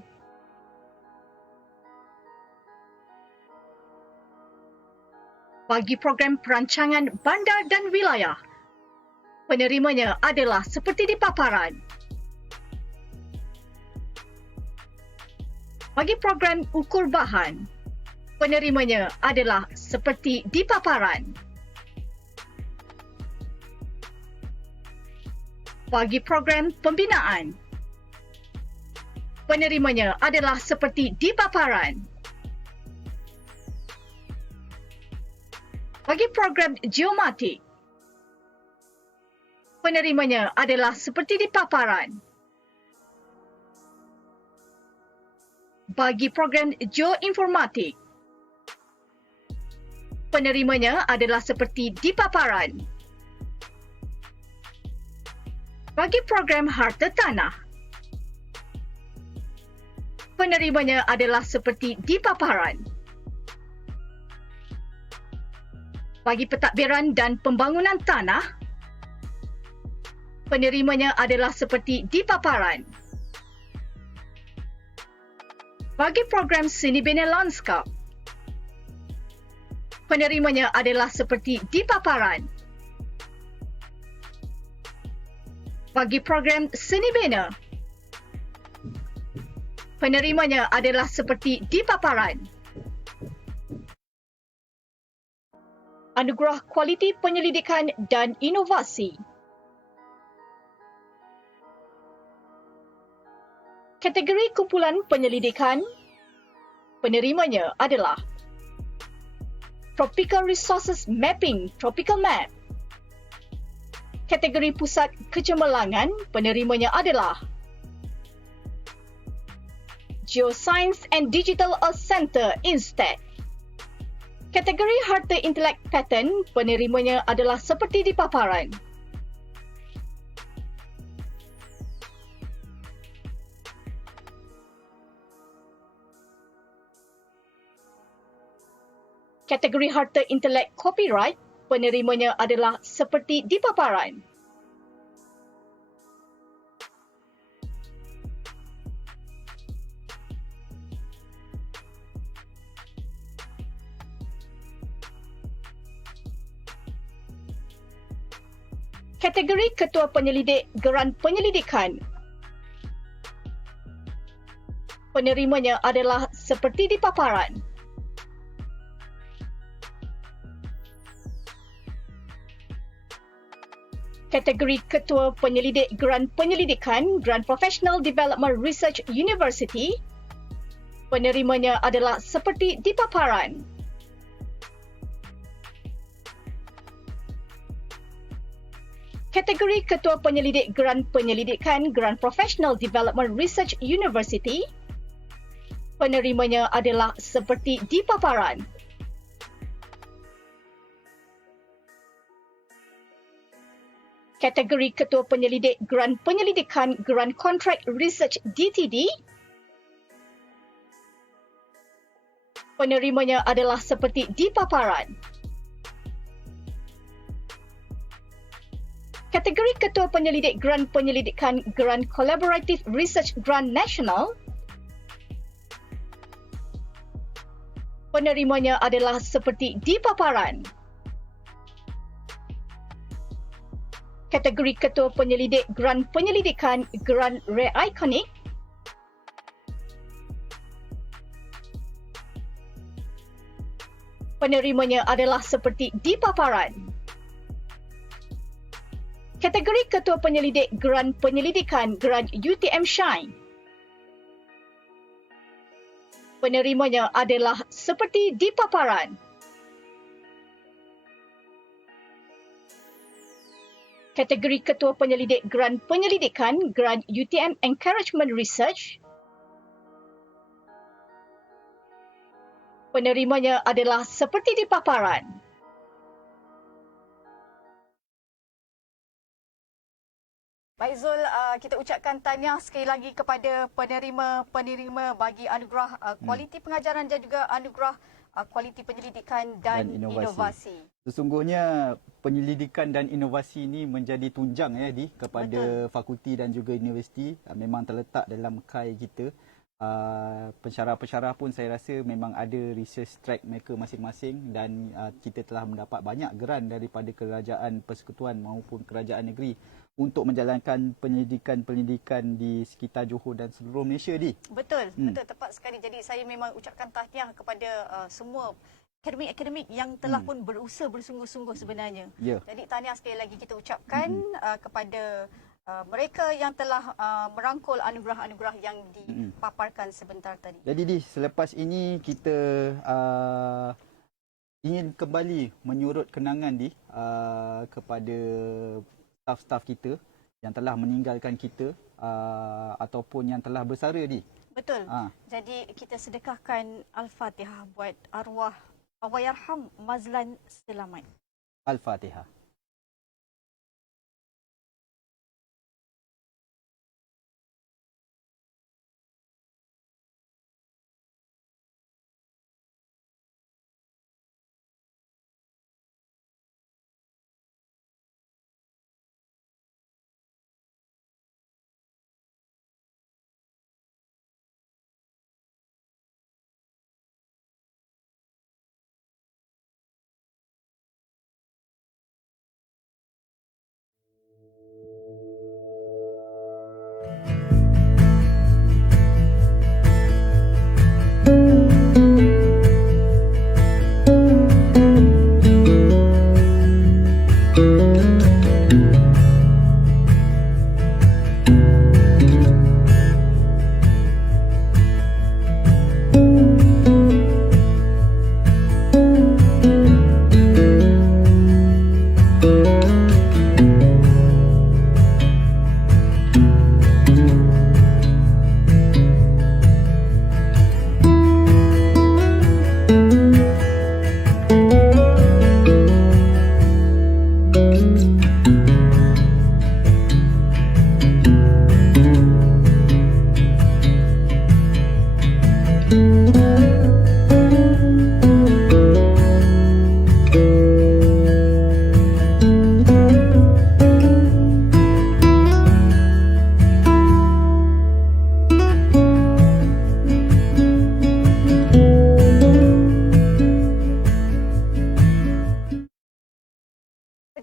Bagi program perancangan bandar dan wilayah, penerimanya adalah seperti di paparan. Bagi program ukur bahan, penerimanya adalah seperti di paparan. Bagi program pembinaan, penerimanya adalah seperti di paparan. Bagi program geomatik, penerimanya adalah seperti di paparan. Bagi program geoinformatik, Penerimanya adalah seperti di paparan. Bagi program harta tanah, penerimanya adalah seperti di paparan. Bagi pentadbiran dan pembangunan tanah, penerimanya adalah seperti di paparan. Bagi program seni bina lanskap, penerimanya adalah seperti di paparan. Bagi program seni bina, penerimanya adalah seperti di paparan. Anugerah Kualiti Penyelidikan dan Inovasi. Kategori kumpulan penyelidikan, penerimanya adalah Tropical Resources Mapping, Tropical Map. Kategori pusat kecemerlangan, penerimanya adalah Geoscience and Digital Earth Center, INSTED. Kategori harta intelek paten, penerimanya adalah seperti di paparan. Kategori harta intelek copyright, penerimanya adalah seperti di paparan. Kategori Ketua Penyelidik Geran Penyelidikan, penerimanya adalah seperti di paparan. Kategori Ketua Penyelidik Geran Penyelidikan, Geran Professional Development Research University, penerimanya adalah seperti di paparan. Kategori Ketua Penyelidik Geran Penyelidikan, Geran Professional Development Research University, penerimanya adalah seperti di paparan. Kategori Ketua Penyelidik Geran Penyelidikan, Geran Contract Research DTD, penerimanya adalah seperti di paparan. Kategori Ketua Penyelidik Geran Penyelidikan, Geran Collaborative Research Grant Nasional, penerimanya adalah seperti di paparan. Kategori Ketua Penyelidik Geran Penyelidikan, Geran Rare Iconic, penerimanya adalah seperti di paparan. Kategori Ketua Penyelidik Geran Penyelidikan, Geran UTM Shine, penerimanya adalah seperti di paparan. Kategori Ketua Penyelidik Geran Penyelidikan, Geran UTM Encouragement Research, penerimanya adalah seperti di paparan. Baik Zul, kita ucapkan tahniah sekali lagi kepada penerima-penerima bagi anugerah kualiti pengajaran dan juga anugerah kualiti penyelidikan dan inovasi. Sesungguhnya penyelidikan dan inovasi ini menjadi tunjang kepada fakulti dan juga universiti. Memang terletak dalam KAI kita. Pensyarah-pensyarah pun saya rasa memang ada research track mereka masing-masing dan kita telah mendapat banyak geran daripada kerajaan persekutuan maupun kerajaan negeri untuk menjalankan penyelidikan-penyelidikan di sekitar Johor dan seluruh Malaysia di. Betul, betul, tepat sekali. Jadi saya memang ucapkan tahniah kepada semua akademik-akademik yang telah pun berusaha bersungguh-sungguh sebenarnya. Jadi tahniah sekali lagi kita ucapkan kepada mereka yang telah merangkul anugerah-anugerah yang dipaparkan sebentar tadi. Jadi di selepas ini kita ingin kembali menyurut kenangan kepada staf-staf kita yang telah meninggalkan kita ataupun yang telah bersara di. Betul. Jadi kita sedekahkan Al-Fatihah buat arwah Allahyarham Mazlan selamat. Al-Fatihah.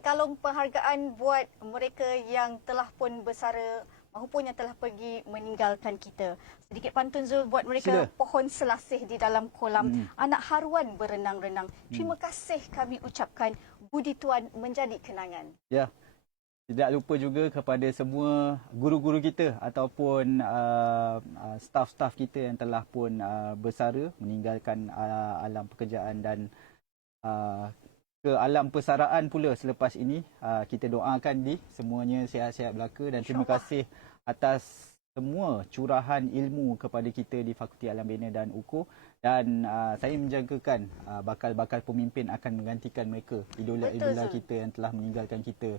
Kalung penghargaan buat mereka yang telah pun bersara maupun yang telah pergi meninggalkan kita. Sedikit pantun Zul buat mereka. Sila. Pohon selasih di dalam kolam, anak haruan berenang-renang. Terima kasih kami ucapkan, budi tuan menjadi kenangan. Ya. Tidak lupa juga kepada semua guru-guru kita ataupun staf-staf kita yang telah pun bersara meninggalkan alam pekerjaan dan ke alam persaraan pula selepas ini. Kita doakan semuanya sihat-sihat belaka dan terima kasih atas semua curahan ilmu kepada kita di Fakulti Alam Bina dan UKO, dan saya menjangkakan bakal-bakal pemimpin akan menggantikan mereka, idola-idola kita yang telah meninggalkan kita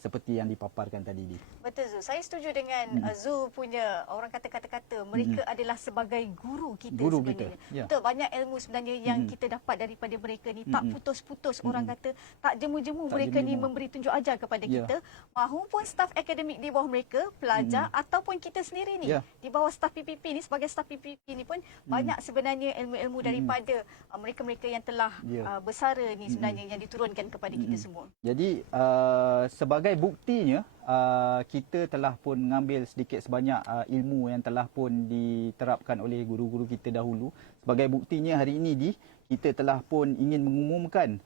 seperti yang dipaparkan tadi ni. Betul Zul. Saya setuju dengan Zul punya orang kata kata-kata. Mereka adalah sebagai guru kita sebenarnya. Ya. Betul, banyak ilmu sebenarnya yang kita dapat daripada mereka ni. Tak putus-putus orang kata, tak jemu-jemu mereka ni memberi tunjuk ajar kepada kita. Mahupun staf akademik di bawah mereka, pelajar ataupun kita sendiri ni. Di bawah staf PPP ni, sebagai staf PPP ni pun banyak sebenarnya ilmu-ilmu daripada mereka-mereka yang telah bersara ni sebenarnya yang diturunkan kepada kita semua. Jadi sebagai buktinya kita telah pun mengambil sedikit sebanyak ilmu yang telah pun diterapkan oleh guru-guru kita dahulu. Sebagai buktinya hari ini kita telah pun ingin mengumumkan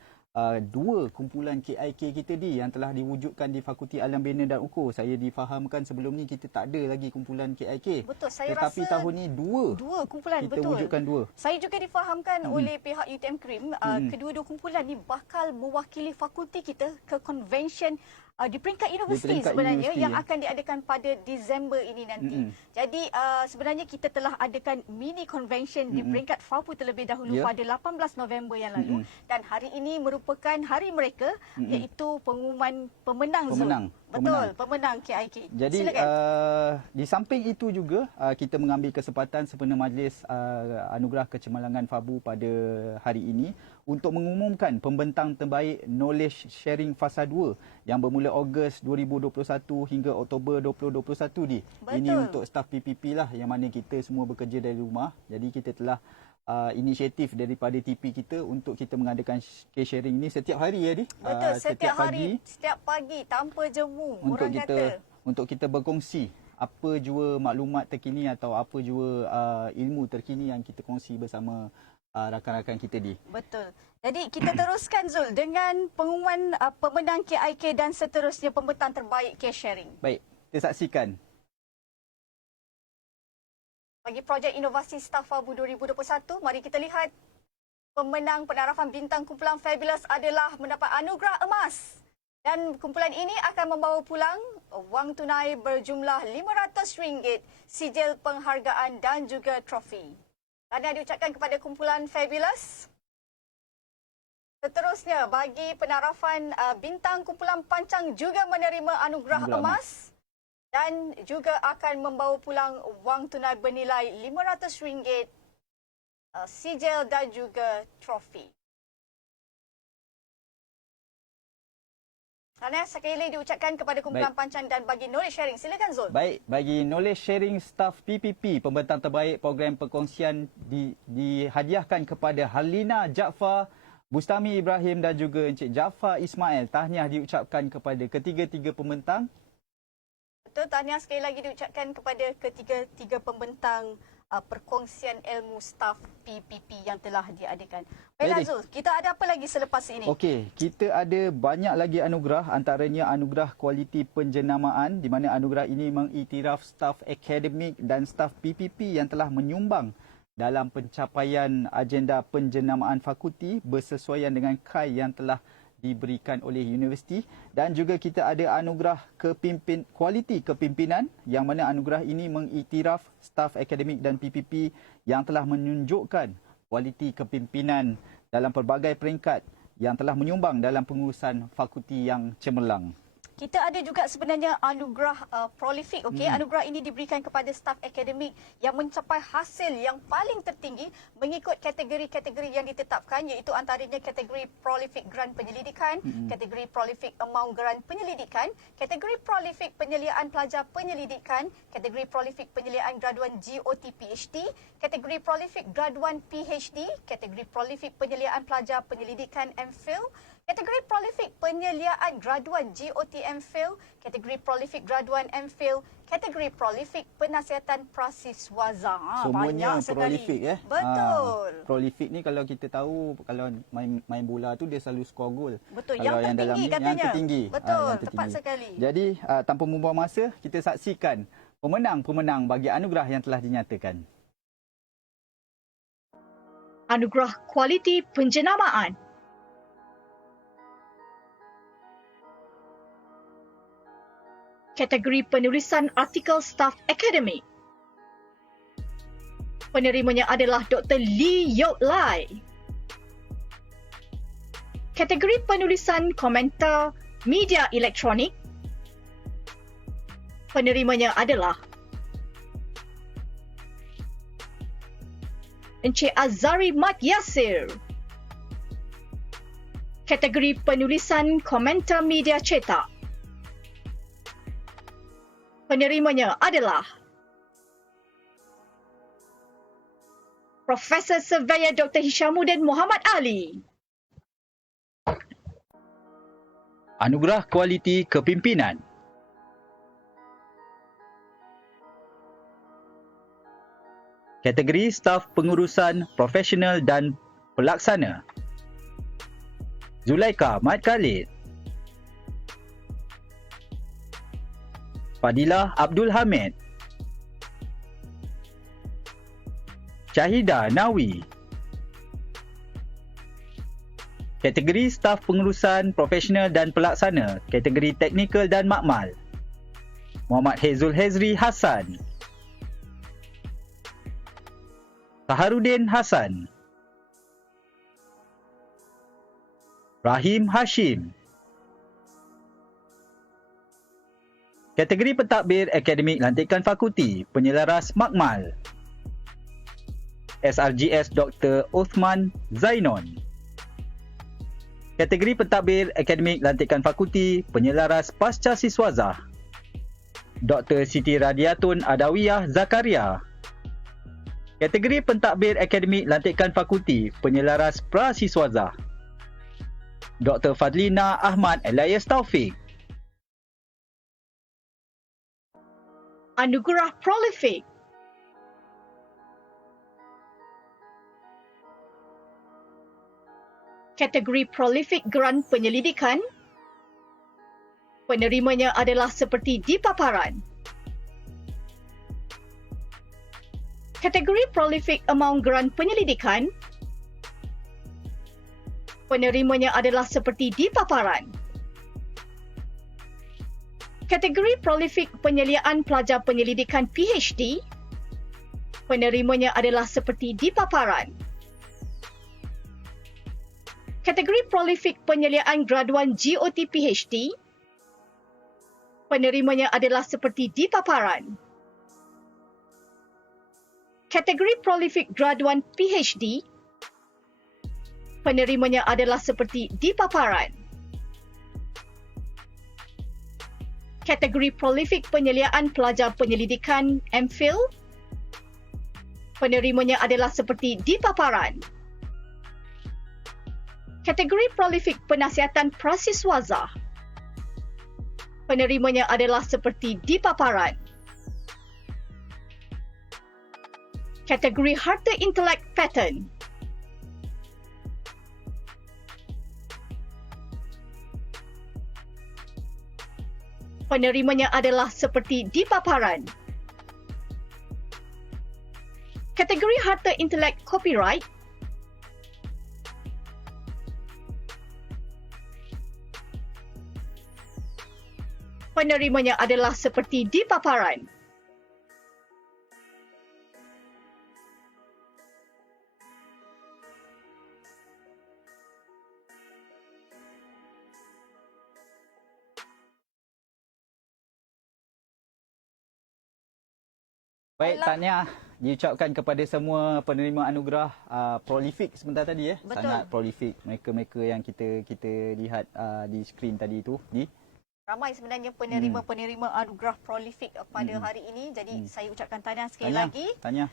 dua kumpulan KIK kita yang telah diwujudkan di Fakulti Alam Bina dan UKO. Saya difahamkan sebelum ni kita tak ada lagi kumpulan KIK. Betul, saya Tetapi rasa tahun ni dua kumpulan, kita betul. wujudkan dua. Saya juga difahamkan oleh pihak UTM KRIM, kedua-dua kumpulan ni bakal mewakili fakulti kita ke convention di peringkat universiti sebenarnya yang akan diadakan pada Disember ini nanti. Jadi sebenarnya kita telah adakan mini convention di peringkat FAPU terlebih dahulu pada 18 November yang lalu, dan hari ini merupakan hari mereka, iaitu pengumuman pemenang. Betul, pemenang KIK. Jadi di samping itu juga kita mengambil kesempatan sempena majlis anugerah kecemerlangan FABU pada hari ini untuk mengumumkan pembentang terbaik Knowledge Sharing Fasa 2 yang bermula Ogos 2021 hingga Oktober 2021 Ini untuk staf PPP lah, yang mana kita semua bekerja dari rumah. Jadi kita telah inisiatif daripada TP kita untuk kita mengadakan case sharing ni setiap hari Betul, setiap pagi tanpa jemu untuk kita berkongsi apa jua maklumat terkini atau apa jua ilmu terkini yang kita kongsi bersama rakan-rakan kita Betul. Jadi kita teruskan Zul dengan pengumuman pemenang KIK dan seterusnya pembentang terbaik case sharing. Baik, kita saksikan. Bagi projek inovasi Staf FABU 2021, mari kita lihat pemenang penarafa bintang kumpulan Fabulous adalah mendapat anugerah emas. Dan kumpulan ini akan membawa pulang wang tunai berjumlah RM500, sijil penghargaan dan juga trofi. Tahniah diucapkan kepada kumpulan Fabulous. Seterusnya, bagi penarafan bintang kumpulan pancang juga menerima anugerah emas dan juga akan membawa pulang wang tunai bernilai RM500, sijil dan juga trofi. Anas, sekali lagi diucapkan kepada kumpulan pancang dan bagi knowledge sharing. Silakan Zul. Baik, bagi knowledge sharing staff PPP, pembentang terbaik program perkongsian dihadiahkan kepada Halina Jaafar, Bustami Ibrahim dan juga Encik Jaafar Ismail. Tahniah diucapkan kepada ketiga-tiga pembentang. Betul, tahniah sekali lagi diucapkan kepada ketiga-tiga pembentang perkongsian ilmu staf PPP yang telah diadakan. Baiklah Zul, kita ada apa lagi selepas ini? Okey, kita ada banyak lagi anugerah, antaranya anugerah kualiti penjenamaan di mana anugerah ini mengiktiraf staf akademik dan staf PPP yang telah menyumbang dalam pencapaian agenda penjenamaan fakulti bersesuaian dengan KAI yang telah diberikan oleh universiti, dan juga kita ada anugerah kualiti kepimpinan yang mana anugerah ini mengiktiraf staf akademik dan PPP yang telah menunjukkan kualiti kepimpinan dalam pelbagai peringkat yang telah menyumbang dalam pengurusan fakulti yang cemerlang. Kita ada juga sebenarnya anugerah prolific. Anugerah ini diberikan kepada staf akademik yang mencapai hasil yang paling tertinggi mengikut kategori-kategori yang ditetapkan, iaitu antaranya kategori prolific grant penyelidikan, kategori prolific amount grant penyelidikan, kategori prolific penyeliaan pelajar penyelidikan, kategori prolific penyeliaan graduan GOT PhD, kategori prolific graduan PhD, kategori prolific penyeliaan pelajar penyelidikan MPhil, kategori prolific penyeliaan graduan GOT MPhil, kategori prolific graduan MPhil, kategori prolific penasihatan prasiswaza. Semuanya banyak prolific sekali. Betul. Prolific ni kalau kita tahu, kalau main bola tu dia selalu skor gol. Betul, kalau yang tertinggi katanya. Yang tertinggi. Betul, yang tepat tertinggi. sekali. Jadi tanpa membuang masa, kita saksikan pemenang-pemenang bagi anugerah yang telah dinyatakan. Anugerah kualiti penjenamaan. Kategori penulisan artikel staf akademik. Penerimanya adalah Dr. Lee Yok Lai. Kategori penulisan komentar media elektronik. Penerimanya adalah Encik Azari Mat Yasir. Kategori penulisan komentar media cetak. Penerimanya adalah Profesor Surveyor Dr. Hishamuddin Muhammad Ali. Anugerah kualiti kepimpinan. Kategori staf pengurusan profesional dan pelaksana. Zulaika Mat Khalid. Fadilah Abdul Hamid. Syahida Nawi. Kategori staf pengurusan profesional dan pelaksana, kategori teknikal dan makmal. Muhammad Hezul Hezri Hassan. Saharuddin Hassan. Rahim Hashim. Kategori pentadbir akademik lantikan fakulti, penyelaras makmal. SRGS Dr. Uthman Zainon. Kategori pentadbir akademik lantikan fakulti, penyelaras pasca siswazah. Dr. Siti Radiatun Adawiyah Zakaria. Kategori pentadbir akademik lantikan fakulti, penyelaras prasiswazah. Dr. Fadlina Ahmad Elias Taufik. Anugerah prolific. Kategori prolific grant penyelidikan. Penerimanya adalah seperti di paparan. Kategori prolific amount grant penyelidikan. Penerimanya adalah seperti di paparan. Kategori prolific penyeliaan pelajar penyelidikan PhD. Penerimanya adalah seperti di paparan. Kategori prolific penyeliaan graduan GOT PhD, penerimanya adalah seperti di paparan. Kategori prolific graduan PhD, penerimanya adalah seperti di paparan. Kategori prolific penyeliaan pelajar penyelidikan MPhil, penerimanya adalah seperti di paparan. Kategori prolific penasihatan prasiswaza, penerimanya adalah seperti di paparan. Kategori harta intelek pattern, penerimanya adalah seperti di paparan. Kategori harta intelek copyright, penerimanya adalah seperti di paparan. Baik, tahniah diucapkan kepada semua penerima anugerah prolific sebentar tadi. Betul. Sangat prolific mereka-mereka yang kita lihat di skrin tadi itu. Ramai sebenarnya penerima-penerima anugerah prolific pada hari ini. Jadi saya ucapkan tahniah sekali lagi. Tahniah.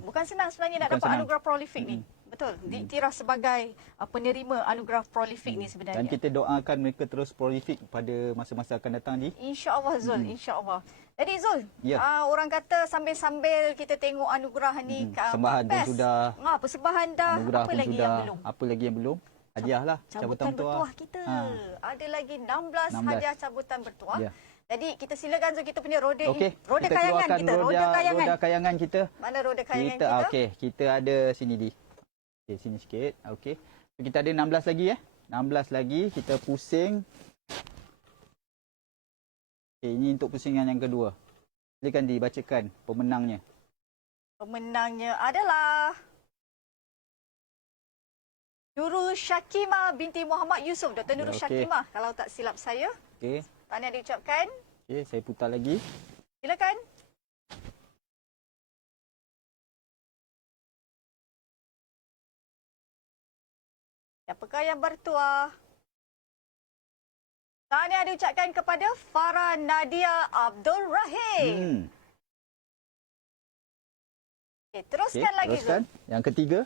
Bukan senang sebenarnya nak dapat anugerah prolific ni. Betul. Diiktiraf sebagai penerima anugerah prolific ni sebenarnya. Dan kita doakan mereka terus prolific pada masa-masa akan datang ni. InsyaAllah Zul, insyaAllah. Jadi Zul, orang kata sambil-sambil kita tengok anugerah ni. Persembahan pun sudah. Persembahan dah. Anugerah Apa pun lagi sudah. yang belum? Apa lagi yang belum? Hadiah lah. Cabutan bertuah kita. Ada lagi 16 hadiah cabutan bertuah. Jadi kita silakan Zul, kita punya roda kita kayangan kita. Roda kayangan kita. Mana roda kayangan kita? Okey, kita ada sini di. Okey, sini sikit. Okey. So, kita ada 16 lagi 16 lagi kita pusing. Okey, ini untuk pusingan yang kedua. Silakan dibacakan pemenangnya. Pemenangnya adalah Nurul Syakimah binti Muhammad Yusof. Dr. Nurul Syakimah kalau tak silap saya. Okey. Tahniah diucapkan. Okey, saya putar lagi. Silakan. Siapakah yang bertuah? Tahniah diucapkan kepada Farah Nadia Abdul Rahim. Okey, teruskan lagi. Teruskan. Yang ketiga.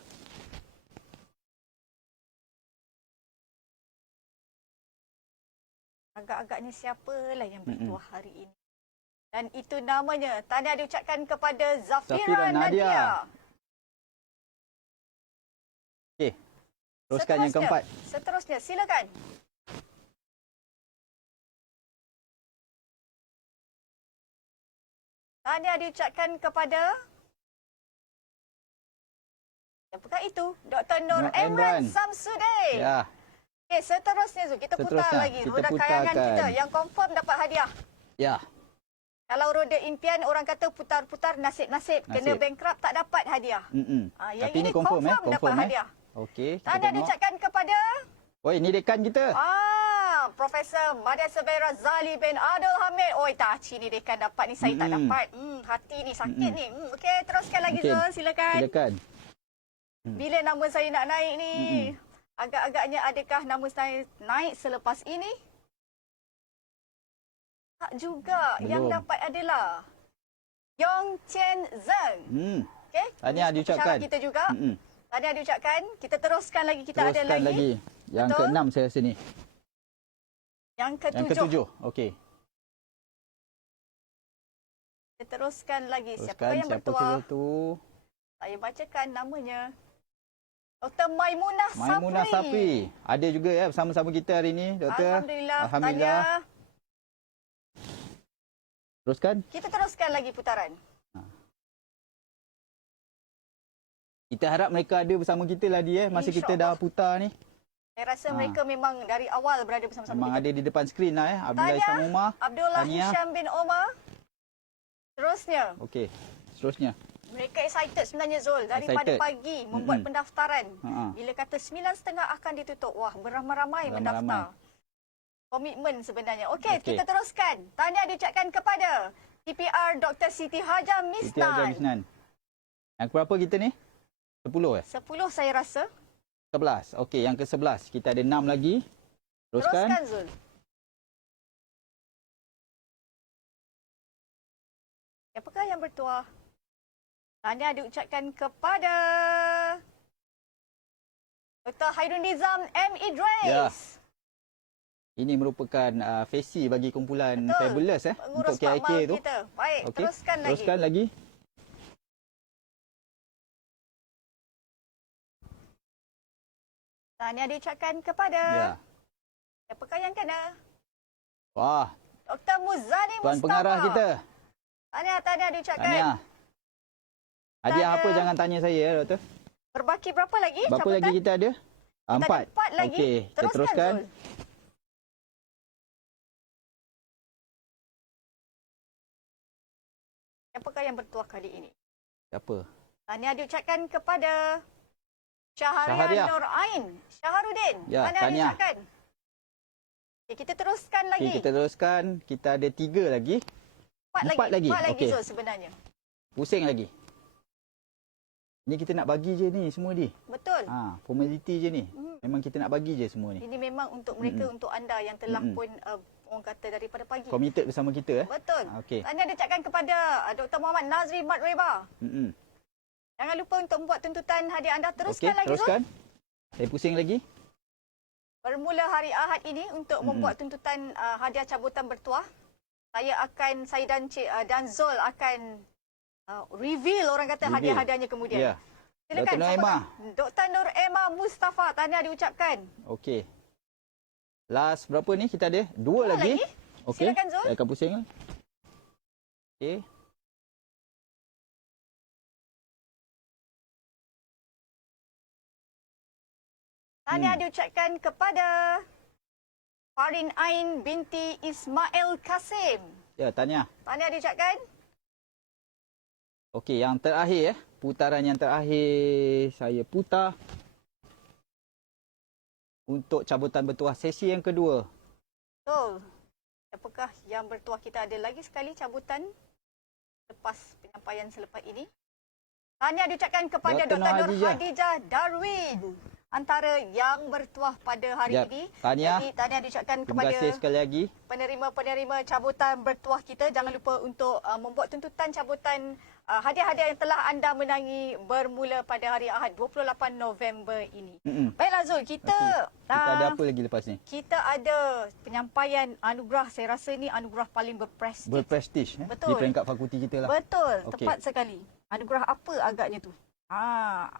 Agak-agaknya siapalah yang bertuah hari ini. Dan itu namanya. Tahniah diucapkan kepada Zafira Nadia. Okey. Teruskan yang keempat. Seterusnya, silakan. Tahniah diucapkan kepada siapakah itu? Dr. Nur Emran Samsudin. Ya. Okey, seterusnya Zul, kita putar lagi roda kayangan kita yang confirm dapat hadiah. Ya. Kalau roda impian orang kata putar-putar nasib-nasib, kena bankrupt tak dapat hadiah. Yang tapi ini ini confirm dapat hadiah. Okey. Tahniah diucapkan kepada ini dekan kita. Profesor Madya Sabera Zali bin Adil Hamid. Taci ni dekan dapat ni, saya tak dapat. Hati ni sakit ni. Okey, teruskan lagi Zul, silakan. Silakan. Bila nama saya nak naik ni? Agak-agaknya adakah nama saya naik selepas ini? Tak juga. Belum. Yang dapat adalah Yong Chen Zeng. Okey. Tahniah diucapkan. Kita juga. Tahniah diucapkan. Kita teruskan lagi. Kita teruskan ada lagi. Yang ke-6 saya rasa ni. Yang ke-7. Yang ke-7. Okey. Kita teruskan lagi. Siapa yang siapa bertuah? Tu? Saya bacakan namanya. Dr. Maimunah Sapri. Ada juga bersama-sama kita hari ini, Doktor. Alhamdulillah. Alhamdulillah. Teruskan. Kita teruskan lagi putaran. Kita harap mereka ada bersama kita lah masa kita dah putar ni. Saya rasa mereka memang dari awal berada bersama-sama memang kita. ada di depan skrin lah Abdullah Hisham Umar. Abdullah Tahniah. Hisham bin Omar. Terusnya. Okey. Seterusnya. Mereka excited sebenarnya Zul daripada Excited. pagi membuat pendaftaran. Ha-ha. Bila kata 9.30 akan ditutup, wah beramai-ramai mendaftar. Komitmen sebenarnya. Okey, Okey. kita teruskan. Tahniah diucapkan kepada TPR Dr. Siti Hajar Siti Hajar Misnan. Misnan. Yang berapa kita ni? 10 10 saya rasa. 11. Okey, yang ke-11. Kita ada 6 lagi. Teruskan. Teruskan Zul. Apakah yang bertuah? Tahniah diucapkan kepada Dr. Hairun Nizam M. Idris. Ya. Ini merupakan fesi bagi kumpulan Fabulous Pengurus untuk KIK makmal tu. kita. Baik, Okey. teruskan Teruskan lagi. Tahniah diucapkan kepada Ya. Apakah yang kena? Wah, Dr. Muzani tuan Mustafa. pengarah kita. Tahniah diucapkan. Tahniah. Hadiah Ada- apa jangan tanya saya ya, doktor? Berbaki berapa lagi? Berapa cabutan? lagi kita ada? Kita ada 4 lagi. Okey, kita teruskan. Zul. Apakah yang bertuah kali ini? Siapa? Tahniah diucapkan kepada Syahariah Syahariah. Nur Ain Syaharudin. Ya, tahniah. diucapkan. Okay, kita teruskan lagi. Okey, kita teruskan. Kita ada 3 lagi. 4 lagi. 4 lagi Okey. Zul sebenarnya. Pusing lagi. Ni kita nak bagi je ni semua ni. Betul. Formality je ni. Memang kita nak bagi je semua ni. Ini memang untuk mereka, untuk anda yang telah pun orang kata daripada pagi. Committed bersama kita Betul. Okey. Tahniah diucapkan kepada Dr. Muhammad Nazri Mat Reba. Jangan lupa untuk membuat tuntutan hadiah anda. Teruskan Okey, lagi teruskan. Saya pusing lagi. Bermula hari Ahad ini untuk membuat tuntutan hadiah cabutan bertuah. Saya dan Zul akan reveal orang kata hadiah-hadiahnya kemudian. Ya. Silakan. Dr. Nur Emma. Dr. Nur Emma Mustafa, tahniah diucapkan. Okey. Last berapa ni kita ada? 2 lagi. Okey. Silakan, Zul. Saya akan pusing. Okey. Tahniah diucapkan kepada Farin Ain binti Ismail Kasim. Ya, tahniah. Tahniah diucapkan. Okey, yang terakhir putaran yang terakhir saya putar untuk cabutan bertuah sesi yang kedua. Betul. Apakah yang bertuah? Kita ada lagi sekali cabutan lepas penyampaian selepas ini. Tahniah diucapkan kepada Dr. Dr. Nur Hadijah. Hadijah Darwin antara yang bertuah pada hari Ya, ini. tahniah. Jadi tahniah diucapkan Terima kepada kasih sekali lagi. penerima-penerima cabutan bertuah kita. Jangan lupa untuk membuat tuntutan cabutan hadiah-hadiah yang telah anda menangi bermula pada hari Ahad 28 November ini. Baiklah Zul, kita Kita ada apa lagi lepas ni? kita ada penyampaian anugerah. Saya rasa ini anugerah paling berprestij. Berprestij Betul. di peringkat fakulti kita lah. Betul, Okey. tepat sekali. Anugerah apa agaknya tu?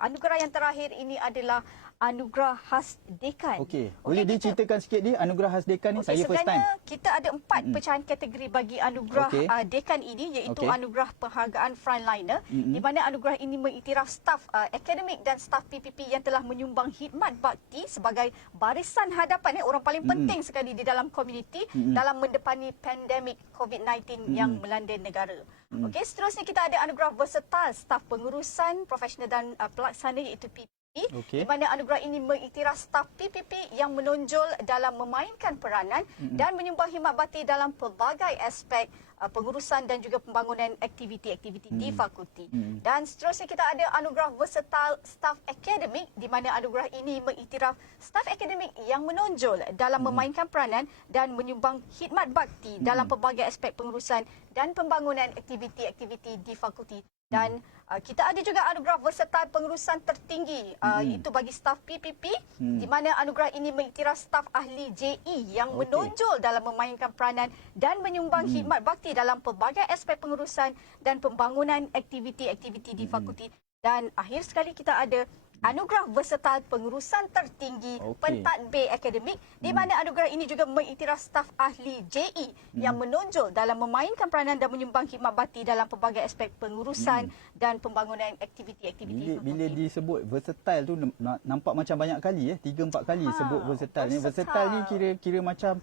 Anugerah yang terakhir ini adalah anugerah khas dekan. Okey, boleh diceritakan sikit ni anugerah khas dekan ni? Saya first time. Sebenarnya kita ada 4 pecahan kategori bagi anugerah Okey. dekan ini, iaitu Okey. anugerah penghargaan frontliner, di mana anugerah ini mengiktiraf staf akademik dan staf PPP yang telah menyumbang khidmat bakti sebagai barisan hadapan orang paling penting sekali di dalam komuniti dalam mendepani pandemik COVID-19 yang melanda negara. Okey, seterusnya kita ada anugerah versatile staf pengurusan profesional dan pelaksana, iaitu PPP. Okey. Di mana anugerah ini mengiktiraf staf PPP yang menonjol dalam memainkan peranan dan menyumbang khidmat bakti dalam pelbagai aspek pengurusan dan juga pembangunan aktiviti-aktiviti di fakulti. Dan seterusnya kita ada anugerah versatile staf akademik, di mana anugerah ini mengiktiraf staf akademik yang menonjol dalam memainkan peranan dan menyumbang khidmat bakti dalam pelbagai aspek pengurusan dan pembangunan aktiviti-aktiviti di fakulti. Dan kita ada juga anugerah versatile pengurusan tertinggi, iaitu bagi staf PPP, di mana anugerah ini mengiktiraf staf ahli JE yang menonjol dalam memainkan peranan dan menyumbang khidmat bakti dalam pelbagai aspek pengurusan dan pembangunan aktiviti-aktiviti di fakulti. Dan akhir sekali kita ada anugerah versatile pengurusan tertinggi pentadbir akademik, di mana anugerah ini juga mengiktiraf staf ahli JE yang menonjol dalam memainkan peranan dan menyumbang khidmat bakti dalam pelbagai aspek pengurusan dan pembangunan aktiviti-aktiviti. Bila disebut versatile tu nampak macam banyak kali 3-4 kali sebut versatile ni. Versatile ni kira macam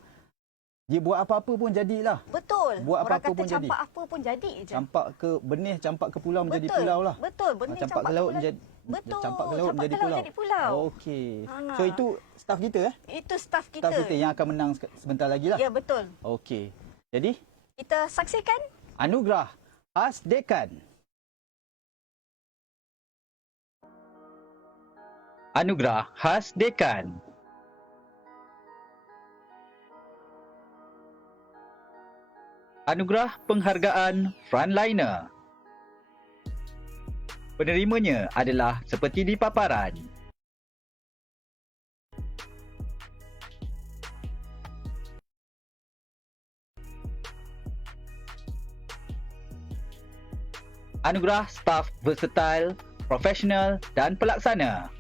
Dia buat apa-apa pun jadilah. Betul. Buat Orang apa-apa kata pun jadi. campak apa pun jadi je. Campak ke benih, campak ke pulau menjadi Betul. pulau lah. Betul. Benih Campak ke laut menjadi Betul. campak ke laut Campak menjadi ke laut pulau. jadi pulau. Okey. Ha. So itu staf kita Itu staf kita. Staf kita yang akan menang sebentar lagi lah. Ya, betul. Okey. Jadi Kita saksikan. anugerah khas Dekan. Anugerah khas Dekan. Anugerah penghargaan Frontliner. Penerimanya adalah seperti di paparan. Anugerah staf versatile, profesional dan pelaksana.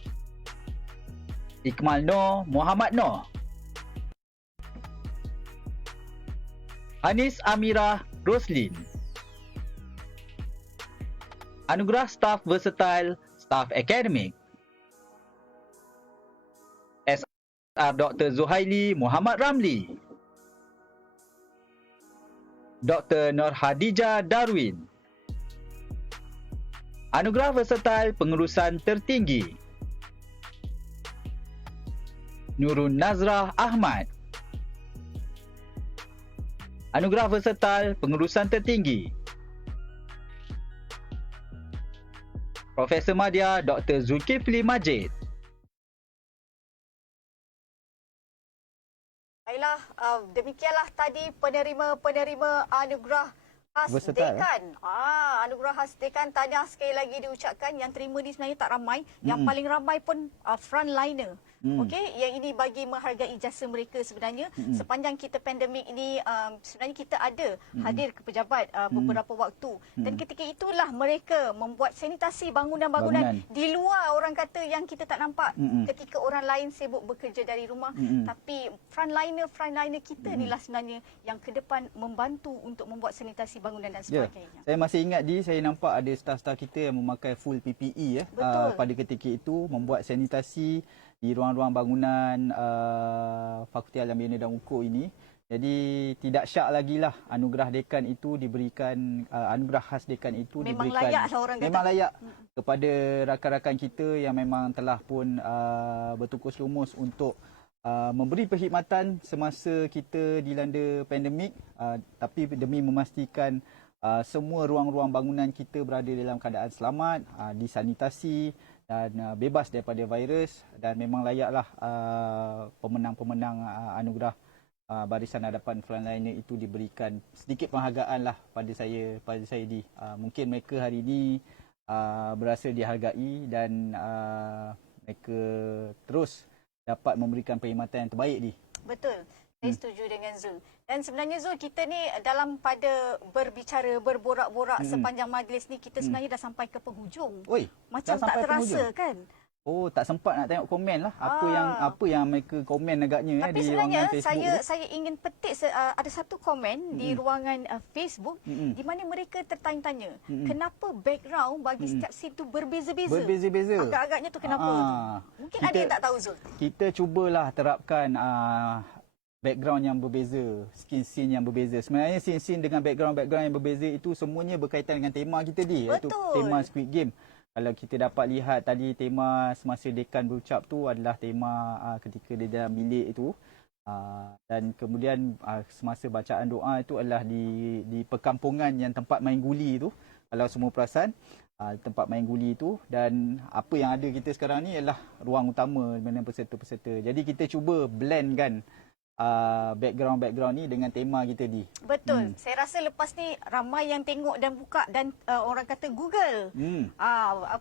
Ikmal Noor Muhammad Noor. Anis Amirah Roslin. Anugerah staf versatile, staf akademik. SR Dr. Zuhaili Muhammad Ramli. Dr. Nur Hadijah Darwin. Anugerah versatile pengurusan tertinggi. Nurun Nazrah Ahmad. Anugerah versatile pengurusan tertinggi. Profesor Madya Dr. Zulkifli Majid. Baiklah, demikianlah tadi penerima-penerima anugerah khas Versatile, Dekan. Anugerah khas Dekan, tahniah sekali lagi diucapkan. Yang terima ni sebenarnya tak ramai. Yang paling ramai pun frontliner. Okey, yang ini bagi menghargai jasa mereka sebenarnya. Sepanjang kita pandemik ini, sebenarnya kita ada hadir ke pejabat beberapa waktu. Dan ketika itulah mereka membuat sanitasi bangunan-bangunan di luar, orang kata, yang kita tak nampak ketika orang lain sibuk bekerja dari rumah. Tapi frontliner kita inilah sebenarnya yang ke depan membantu untuk membuat sanitasi bangunan dan sebagainya. Saya masih ingat saya nampak ada staf-staf kita yang memakai full PPE pada ketika itu, membuat sanitasi di ruang-ruang bangunan Fakulti Alam Bina dan Hukum ini. Jadi tidak syak lagi lah anugerah dekan itu diberikan, anugerah khas dekan itu Memang diberikan. layak lah orang kata. Memang layak kepada rakan-rakan kita yang memang telah pun bertukus lumus untuk memberi perkhidmatan semasa kita dilanda pandemik, tapi demi memastikan semua ruang-ruang bangunan kita berada dalam keadaan selamat, disanitasi dan bebas daripada virus, dan memang layaklah pemenang-pemenang anugerah Barisan Hadapan Frontliner itu diberikan sedikit penghargaan lah pada saya di. Mungkin mereka hari ini berasa dihargai dan mereka terus dapat memberikan perkhidmatan yang terbaik di. Betul. Saya setuju dengan Zul. Dan sebenarnya Zul, kita ni dalam pada berbicara, berborak-borak sepanjang majlis ni, kita sebenarnya dah sampai ke penghujung. Oi, Macam tak terasa kan? Oh, tak sempat nak tengok komen lah. Apa yang mereka komen agaknya Tapi di sebenarnya ruangan Facebook. saya ingin petik ada satu komen di ruangan Facebook di mana mereka tertanya-tanya, kenapa background bagi setiap scene tu berbeza-beza? Berbeza-beza. Agak-agaknya tu kenapa tu? Mungkin ada yang tak tahu, Zul. Kita cubalah terapkan background yang berbeza, scene yang berbeza. Sebenarnya scene dengan background yang berbeza itu semuanya berkaitan dengan tema kita iaitu tema Squid Game. Kalau kita dapat lihat tadi, tema semasa dekan berucap tu adalah tema ketika dia dalam bilik itu. Dan kemudian semasa bacaan doa itu adalah di perkampungan yang tempat main guli itu. Kalau semua perasan, tempat main guli itu. Dan apa yang ada kita sekarang ni adalah ruang utama dengan peserta-peserta. Jadi kita cuba blendkan background ni dengan tema kita di. Betul. Saya rasa lepas ni ramai yang tengok dan buka dan orang kata Google.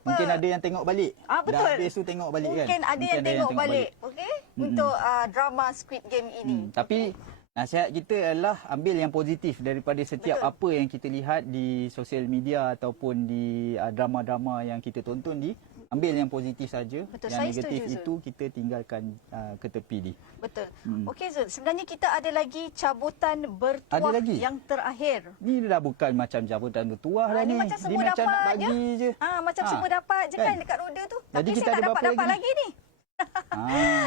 Mungkin ada yang tengok balik. Betul. Dah habis tu tengok balik. Mungkin kan. ada yang tengok balik. Okey? Untuk drama Squid Game ini. Tapi nasihat kita adalah ambil yang positif daripada setiap apa yang kita lihat di sosial media ataupun di drama-drama yang kita tonton di. Ambil yang positif saja. Betul, yang saya negatif setuju, itu kita tinggalkan ke tepi di. Betul. Okey Zul, sebenarnya kita ada lagi cabutan bertuah yang terakhir. Ni dah bukan macam cabutan bertuah dah ni. Macam semua dia macam nak dapat bagi je. Macam semua dapat je kan dekat roda tu. Tapi saya tak dapat lagi ni.